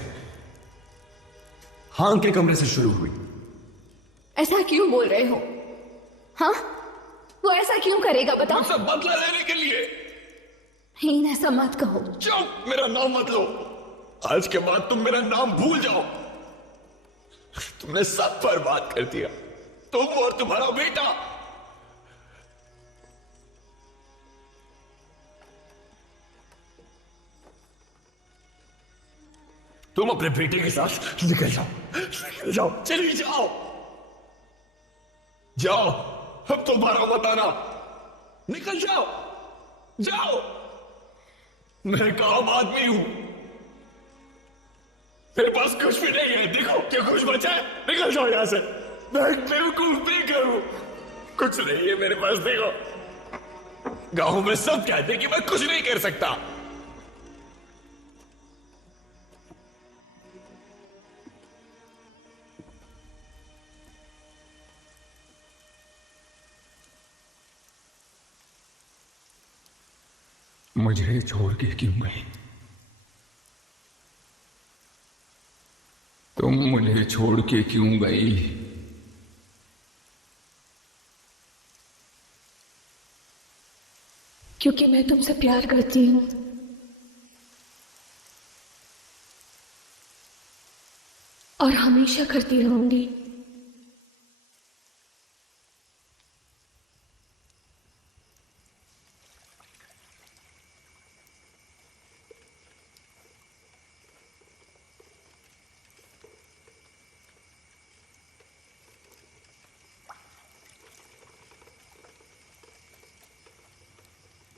हांग के कमरे से शुरू हुई। ऐसा क्यों बोल रहे हो? हाँ, वो ऐसा क्यों करेगा बताओ? मुझसे बदला लेने के लिए। हीन, ऐसा मत कहो। चुप, मेरा नाम मत लो। आज के बाद तुम मेरा नाम भूल जाओ। तुमने सब बर्बाद कर दिया, तुम और तुम्हारा बेटा। तुम अपने बेटे के साथ निकल जाओ, निकल जाओ, चली जाओ, जाओ। अब तुम्हारा बताना, निकल जाओ, जाओ। मैं एक आम आदमी हूं, मेरे पास कुछ भी नहीं है। देखो क्या कुछ बचा है? निकल जाओ यहां से। मैं एक बेवकूफ बेघर हूं, कुछ नहीं है मेरे पास। देखो, गांव में सब कहते हैं कि मैं कुछ नहीं कर सकता। मुझे छोड़ के क्यों गई? तुम मुझे छोड़ के क्यों गई? क्योंकि मैं तुमसे प्यार करती हूँ। और हमेशा करती रहूंगी।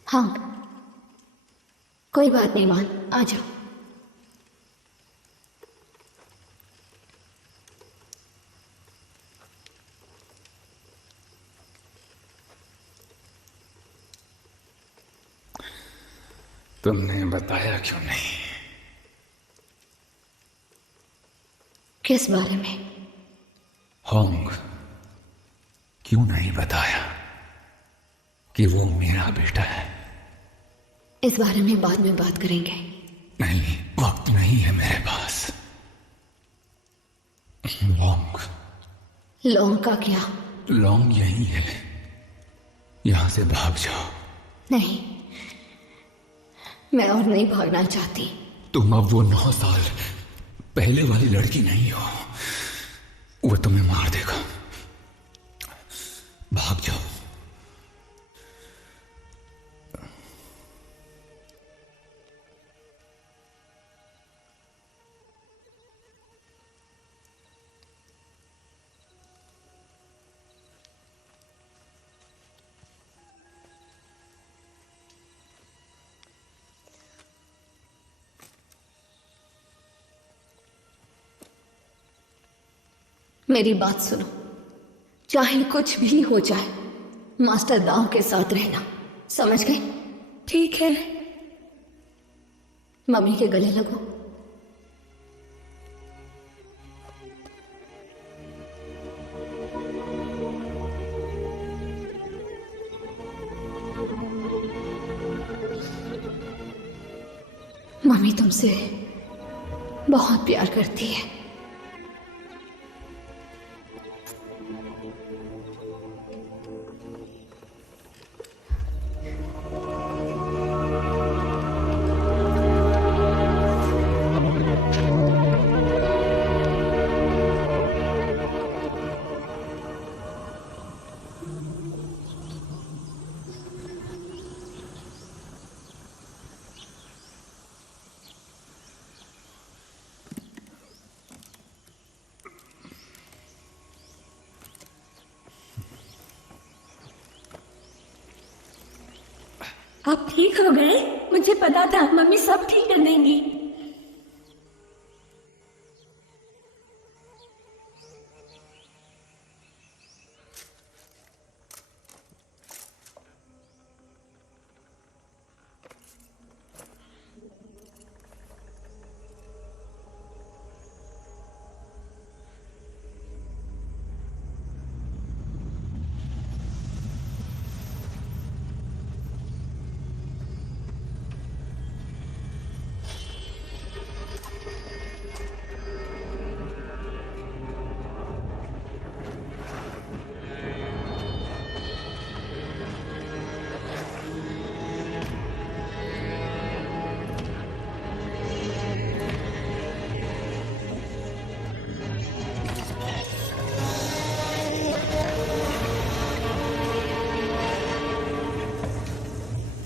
हाँ, कोई बात नहीं मान, आ जाओ। तुमने बताया क्यों नहीं? किस बारे में? होंग, क्यों नहीं बताया कि वो मेरा बेटा है? इस बारे में बाद में बात करेंगे। नहीं, वक्त नहीं है मेरे पास। लॉन्ग। लॉन्ग का क्या? लॉन्ग यही है, यहां से भाग जाओ। नहीं, मैं और नहीं भागना चाहती। तुम अब वो 9 साल पहले वाली लड़की नहीं हो, वो तुम्हें मार देगा। भाग जाओ। मेरी बात सुनो, चाहे कुछ भी हो जाए, मास्टर दाव के साथ रहना, समझ गए? ठीक है। मम्मी के गले लगो। मम्मी तुमसे बहुत प्यार करती है। आप ठीक हो गए? मुझे पता था मम्मी सब ठीक कर देंगी।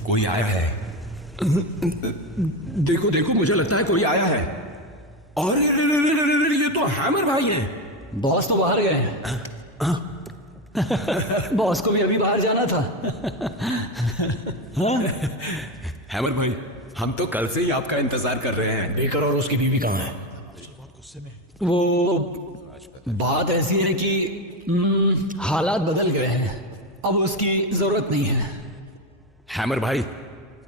कोई आया है। देखो देखो, मुझे लगता है कोई आया है। और ये तो हैमर भाई है। बॉस तो बाहर गए हैं। बॉस को भी अभी बाहर जाना था। हैमर भाई, हम तो कल से ही आपका इंतजार कर रहे हैं। बेकर और उसकी बीवी कहाँ है? वो बात ऐसी है कि हालात बदल गए हैं, अब उसकी जरूरत नहीं है। हैमर भाई,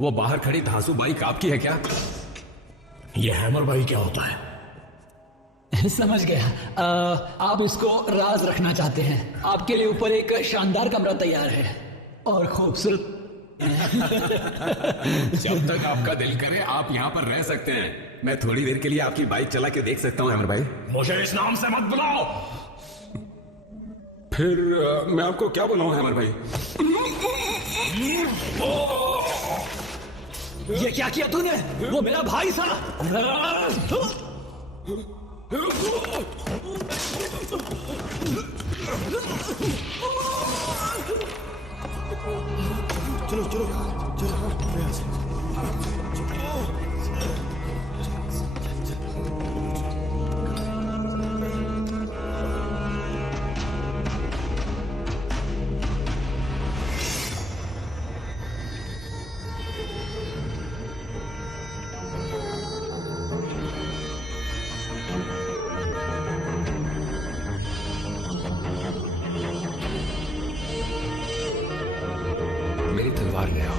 वो बाहर खड़ी धांसू बाइक आपकी है क्या? ये हैमर भाई क्या होता है? समझ गया। आप इसको राज रखना चाहते हैं। आपके लिए ऊपर एक शानदार कमरा तैयार है और खूबसूरत। जब तक आपका दिल करे आप यहाँ पर रह सकते हैं। मैं थोड़ी देर के लिए आपकी बाइक चला के देख सकता हूँ हैमर भाई। मुझे इस नाम से मत बुलाओ। फिर मैं आपको क्या बुलाऊं हैमर भाई? ये क्या किया तूने? वो मेरा भाई था। चलो चलो चलो। मेरी तलवार ले आओ।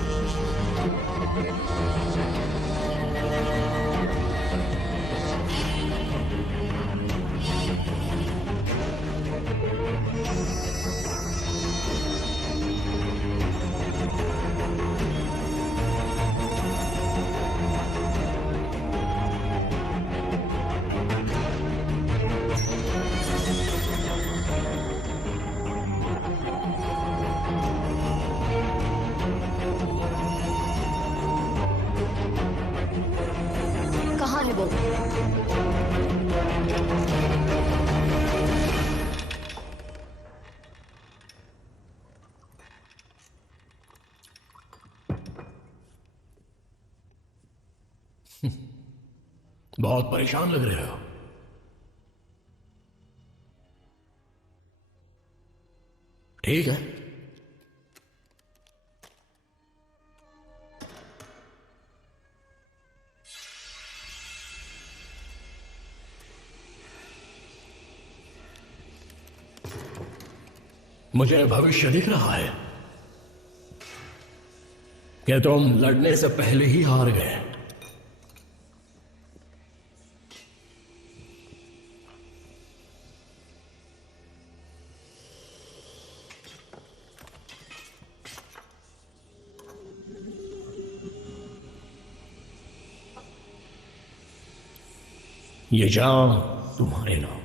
कहाँ है वो? बहुत परेशान लग रहे हो। ठीक है, मुझे भविष्य दिख रहा है कि तुम लड़ने से पहले ही हार गए। ये जाम तुम्हारे नाम।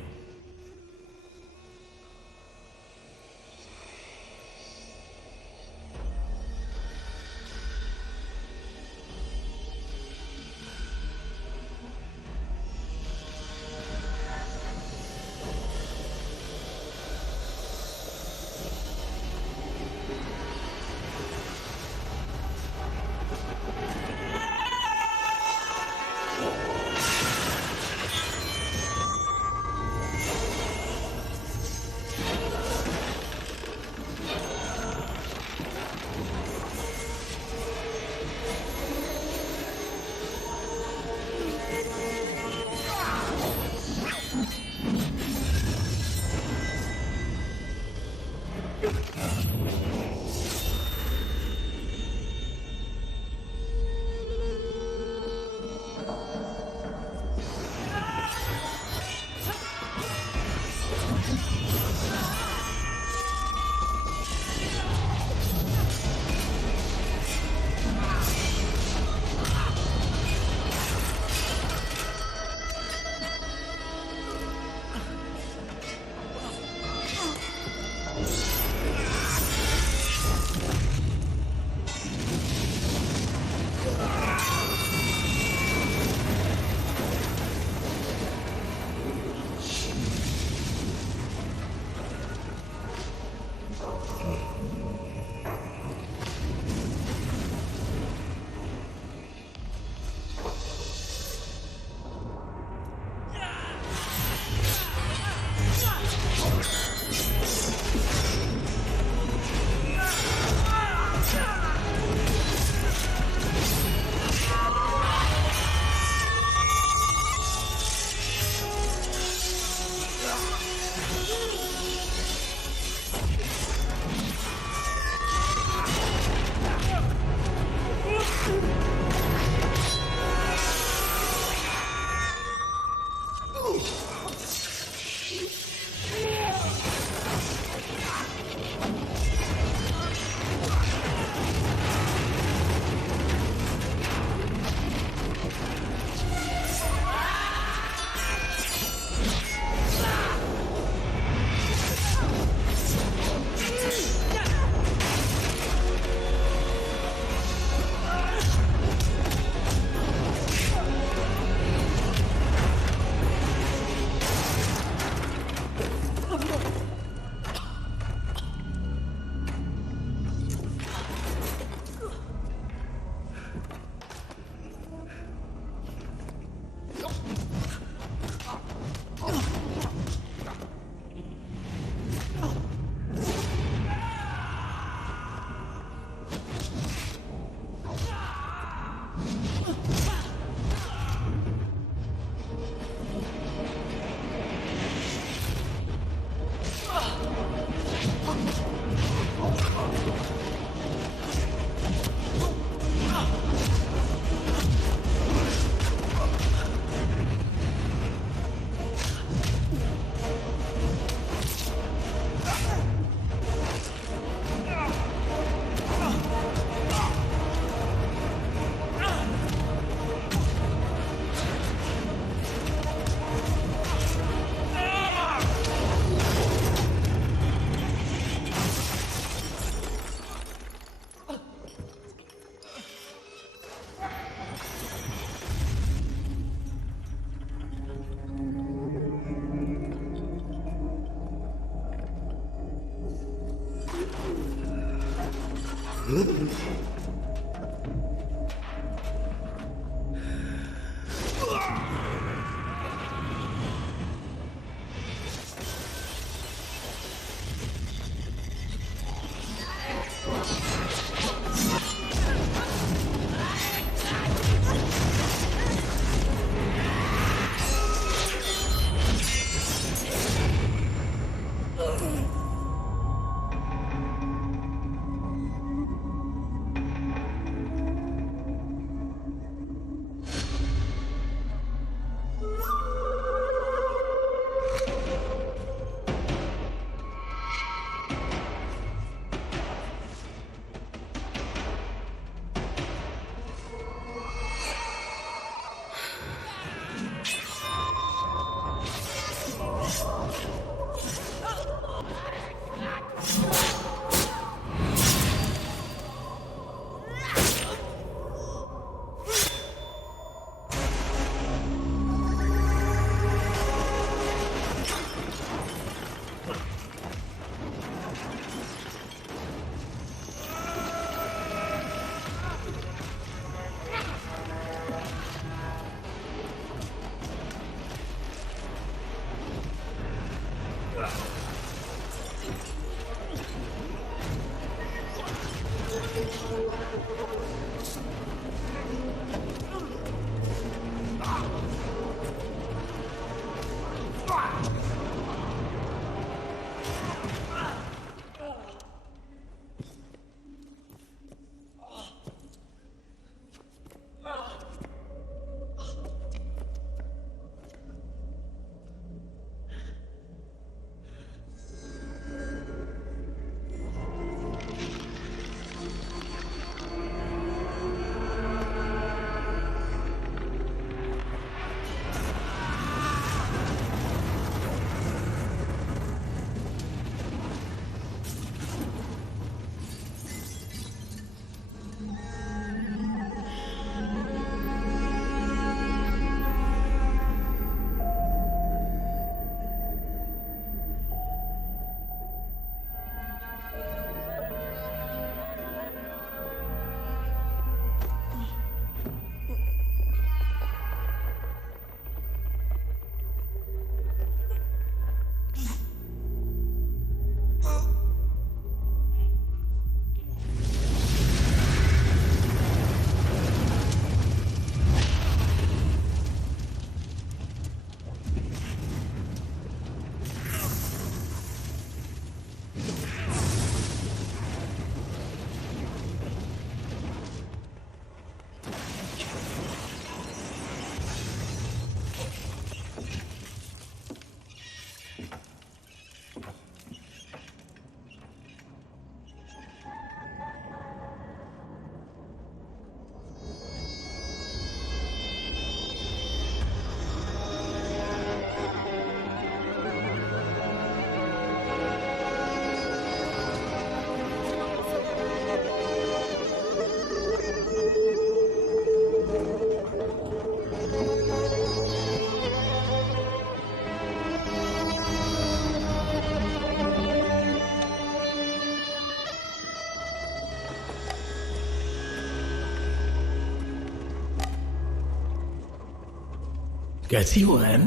कैसी हो एन?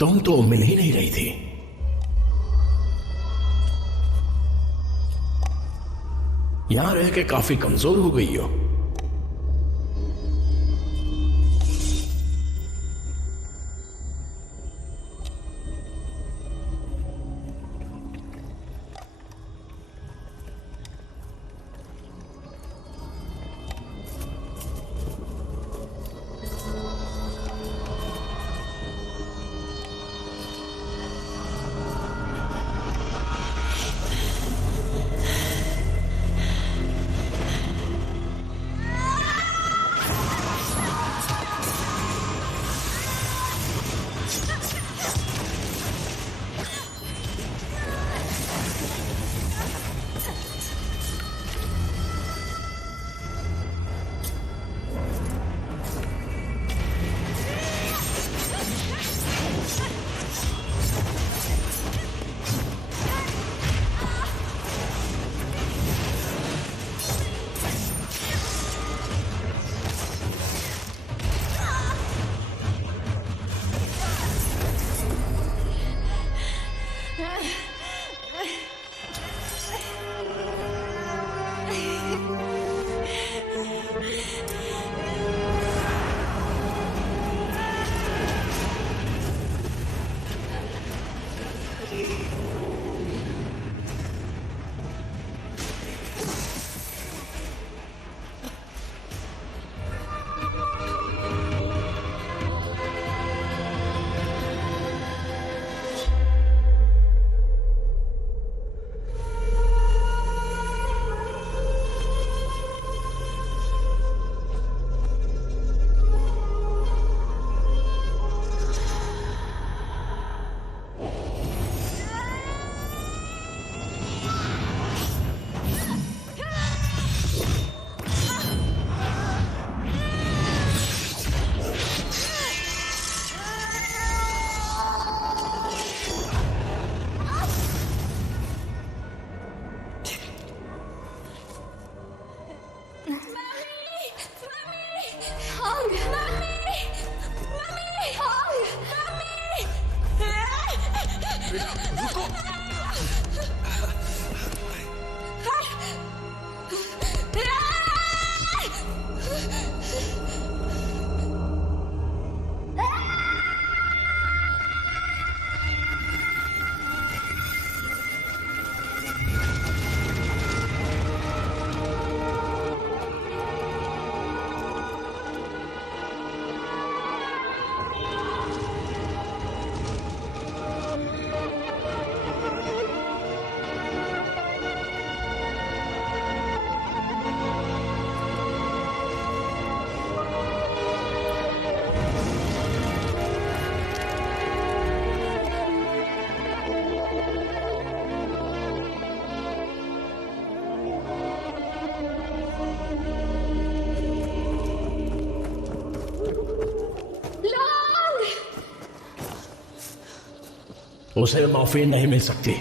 तुम तो मिल ही नहीं रही थी। यहां रह के काफी कमजोर हो गई हो। उसे माफी नहीं मिल सकती।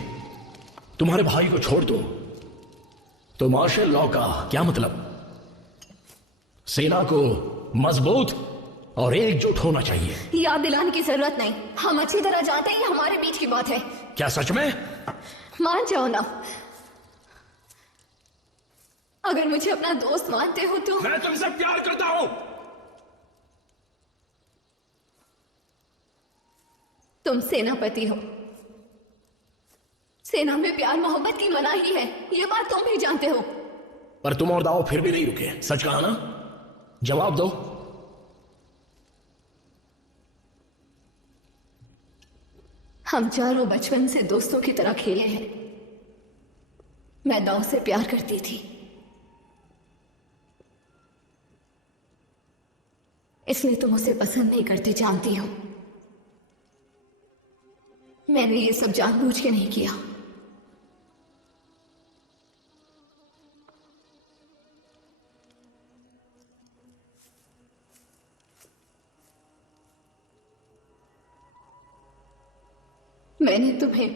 तुम्हारे भाई को छोड़ दो तो मार्शल लॉ का क्या मतलब? सेना को मजबूत और एकजुट होना चाहिए। याद दिलाने की जरूरत नहीं, हम अच्छी तरह जानते हैं ये हमारे बीच की बात है। क्या सच में? मान जाओ ना, अगर मुझे अपना दोस्त मानते हो तो। मैं तुमसे प्यार करता हूं। तुम सेनापति हो, सेना में प्यार मोहब्बत की मनाही है, ये बात तुम भी जानते हो। पर तुम और दाव फिर भी नहीं रुके। सच कहा ना? जवाब दो। हम चारों बचपन से दोस्तों की तरह खेले हैं। मैं दाव से प्यार करती थी, इसलिए तुम उसे पसंद नहीं करती, जानती हो। मैंने ये सब जानबूझ के नहीं किया। मैंने तुम्हें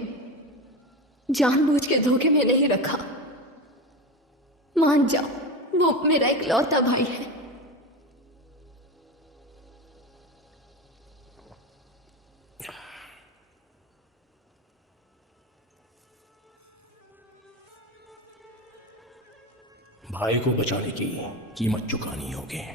जानबूझ के धोखे में नहीं रखा। मान जाओ, वो मेरा इकलौता भाई है। भाई को बचाने की कीमत चुकानी होगी।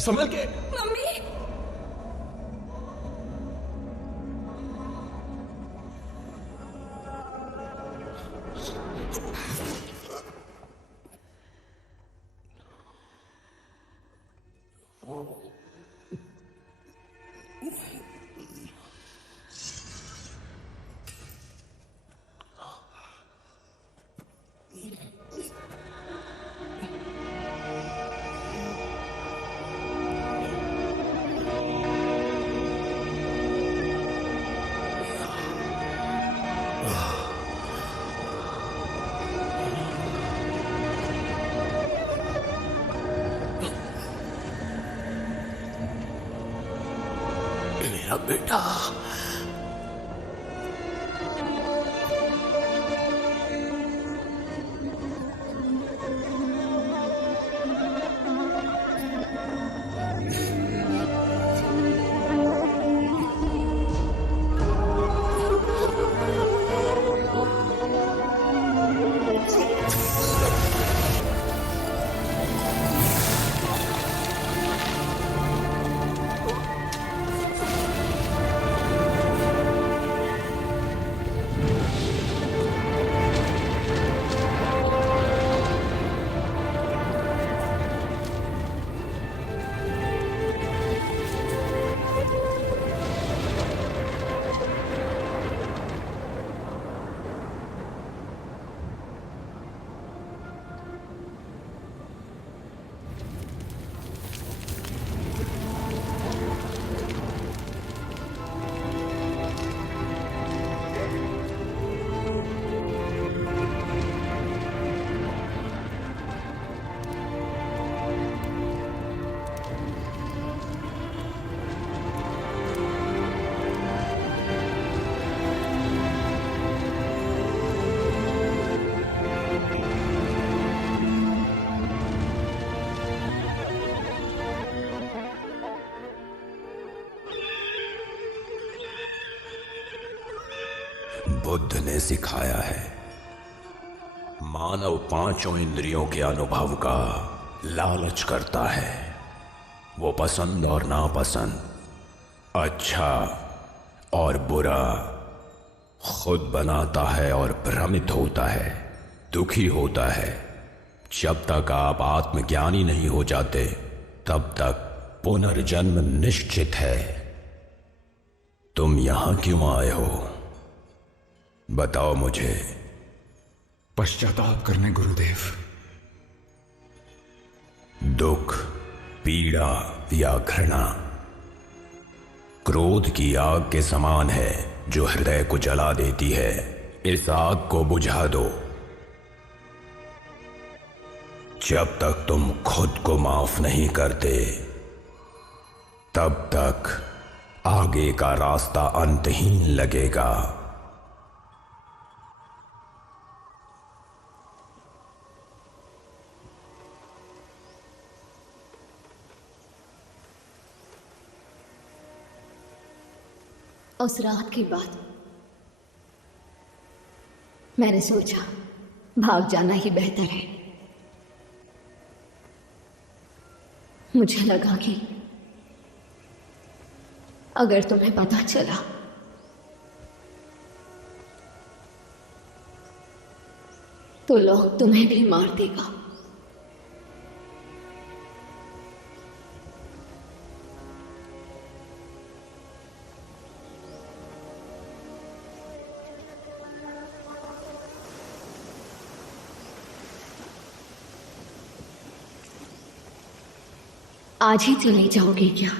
संभल के। मम्मी, मेरा बेटा। बुद्ध ने सिखाया है। मानव पांचों इंद्रियों के अनुभव का लालच करता है। वो पसंद और नापसंद, अच्छा और बुरा खुद बनाता है और भ्रमित होता है, दुखी होता है। जब तक आप आत्मज्ञानी नहीं हो जाते तब तक पुनर्जन्म निश्चित है। तुम यहां क्यों आए हो? बताओ मुझे। पश्चाताप करने गुरुदेव। दुख, पीड़ा या घृणा क्रोध की आग के समान है जो हृदय को जला देती है। इस आग को बुझा दो। जब तक तुम खुद को माफ नहीं करते तब तक आगे का रास्ता अंतहीन लगेगा। उस रात के बाद मैंने सोचा भाग जाना ही बेहतर है। मुझे लगा कि अगर तुम्हें पता चला तो लोग तुम्हें भी मार देगा। आज ही चले जाओगे क्या?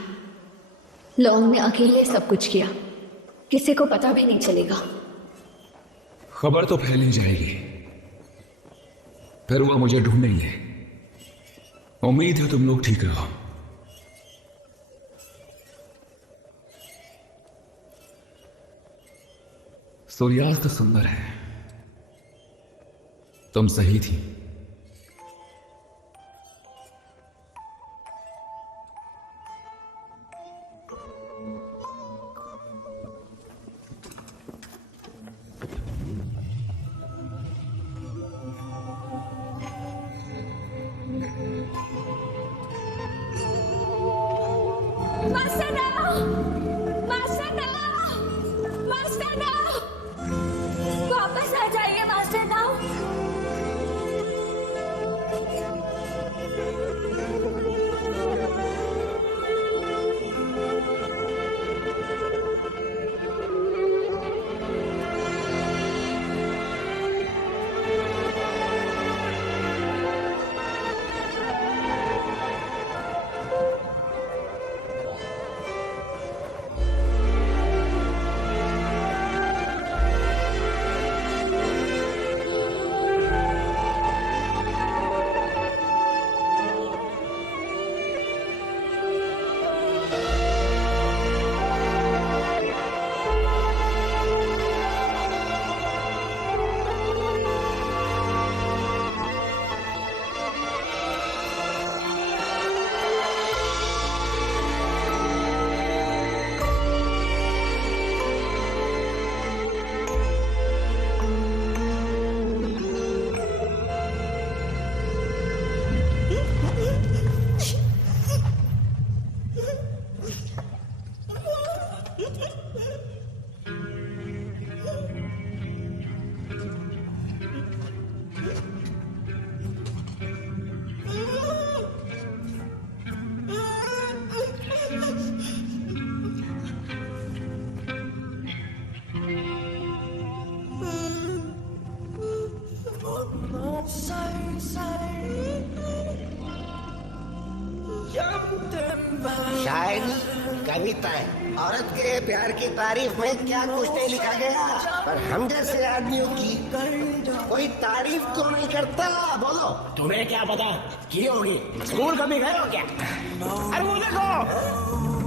लॉन्ग ने अकेले सब कुछ किया, किसी को पता भी नहीं चलेगा। खबर तो फैल ही जाएगी, फिर वो मुझे ढूंढेंगे। उम्मीद है तुम लोग ठीक रहो। सूर्यास्त सुंदर है, तुम सही थी। वापस आ जाइए मास्टर नाउ। शायरी कविता है। औरत के प्यार की तारीफ में क्या कुछ नहीं लिखा गया, पर हम जैसे आदमियों की कोई तारीफ तो नहीं करता। बोलो, तुम्हें क्या पता की होगी? स्कूल कभी गए हो क्या? अरे वो देखो,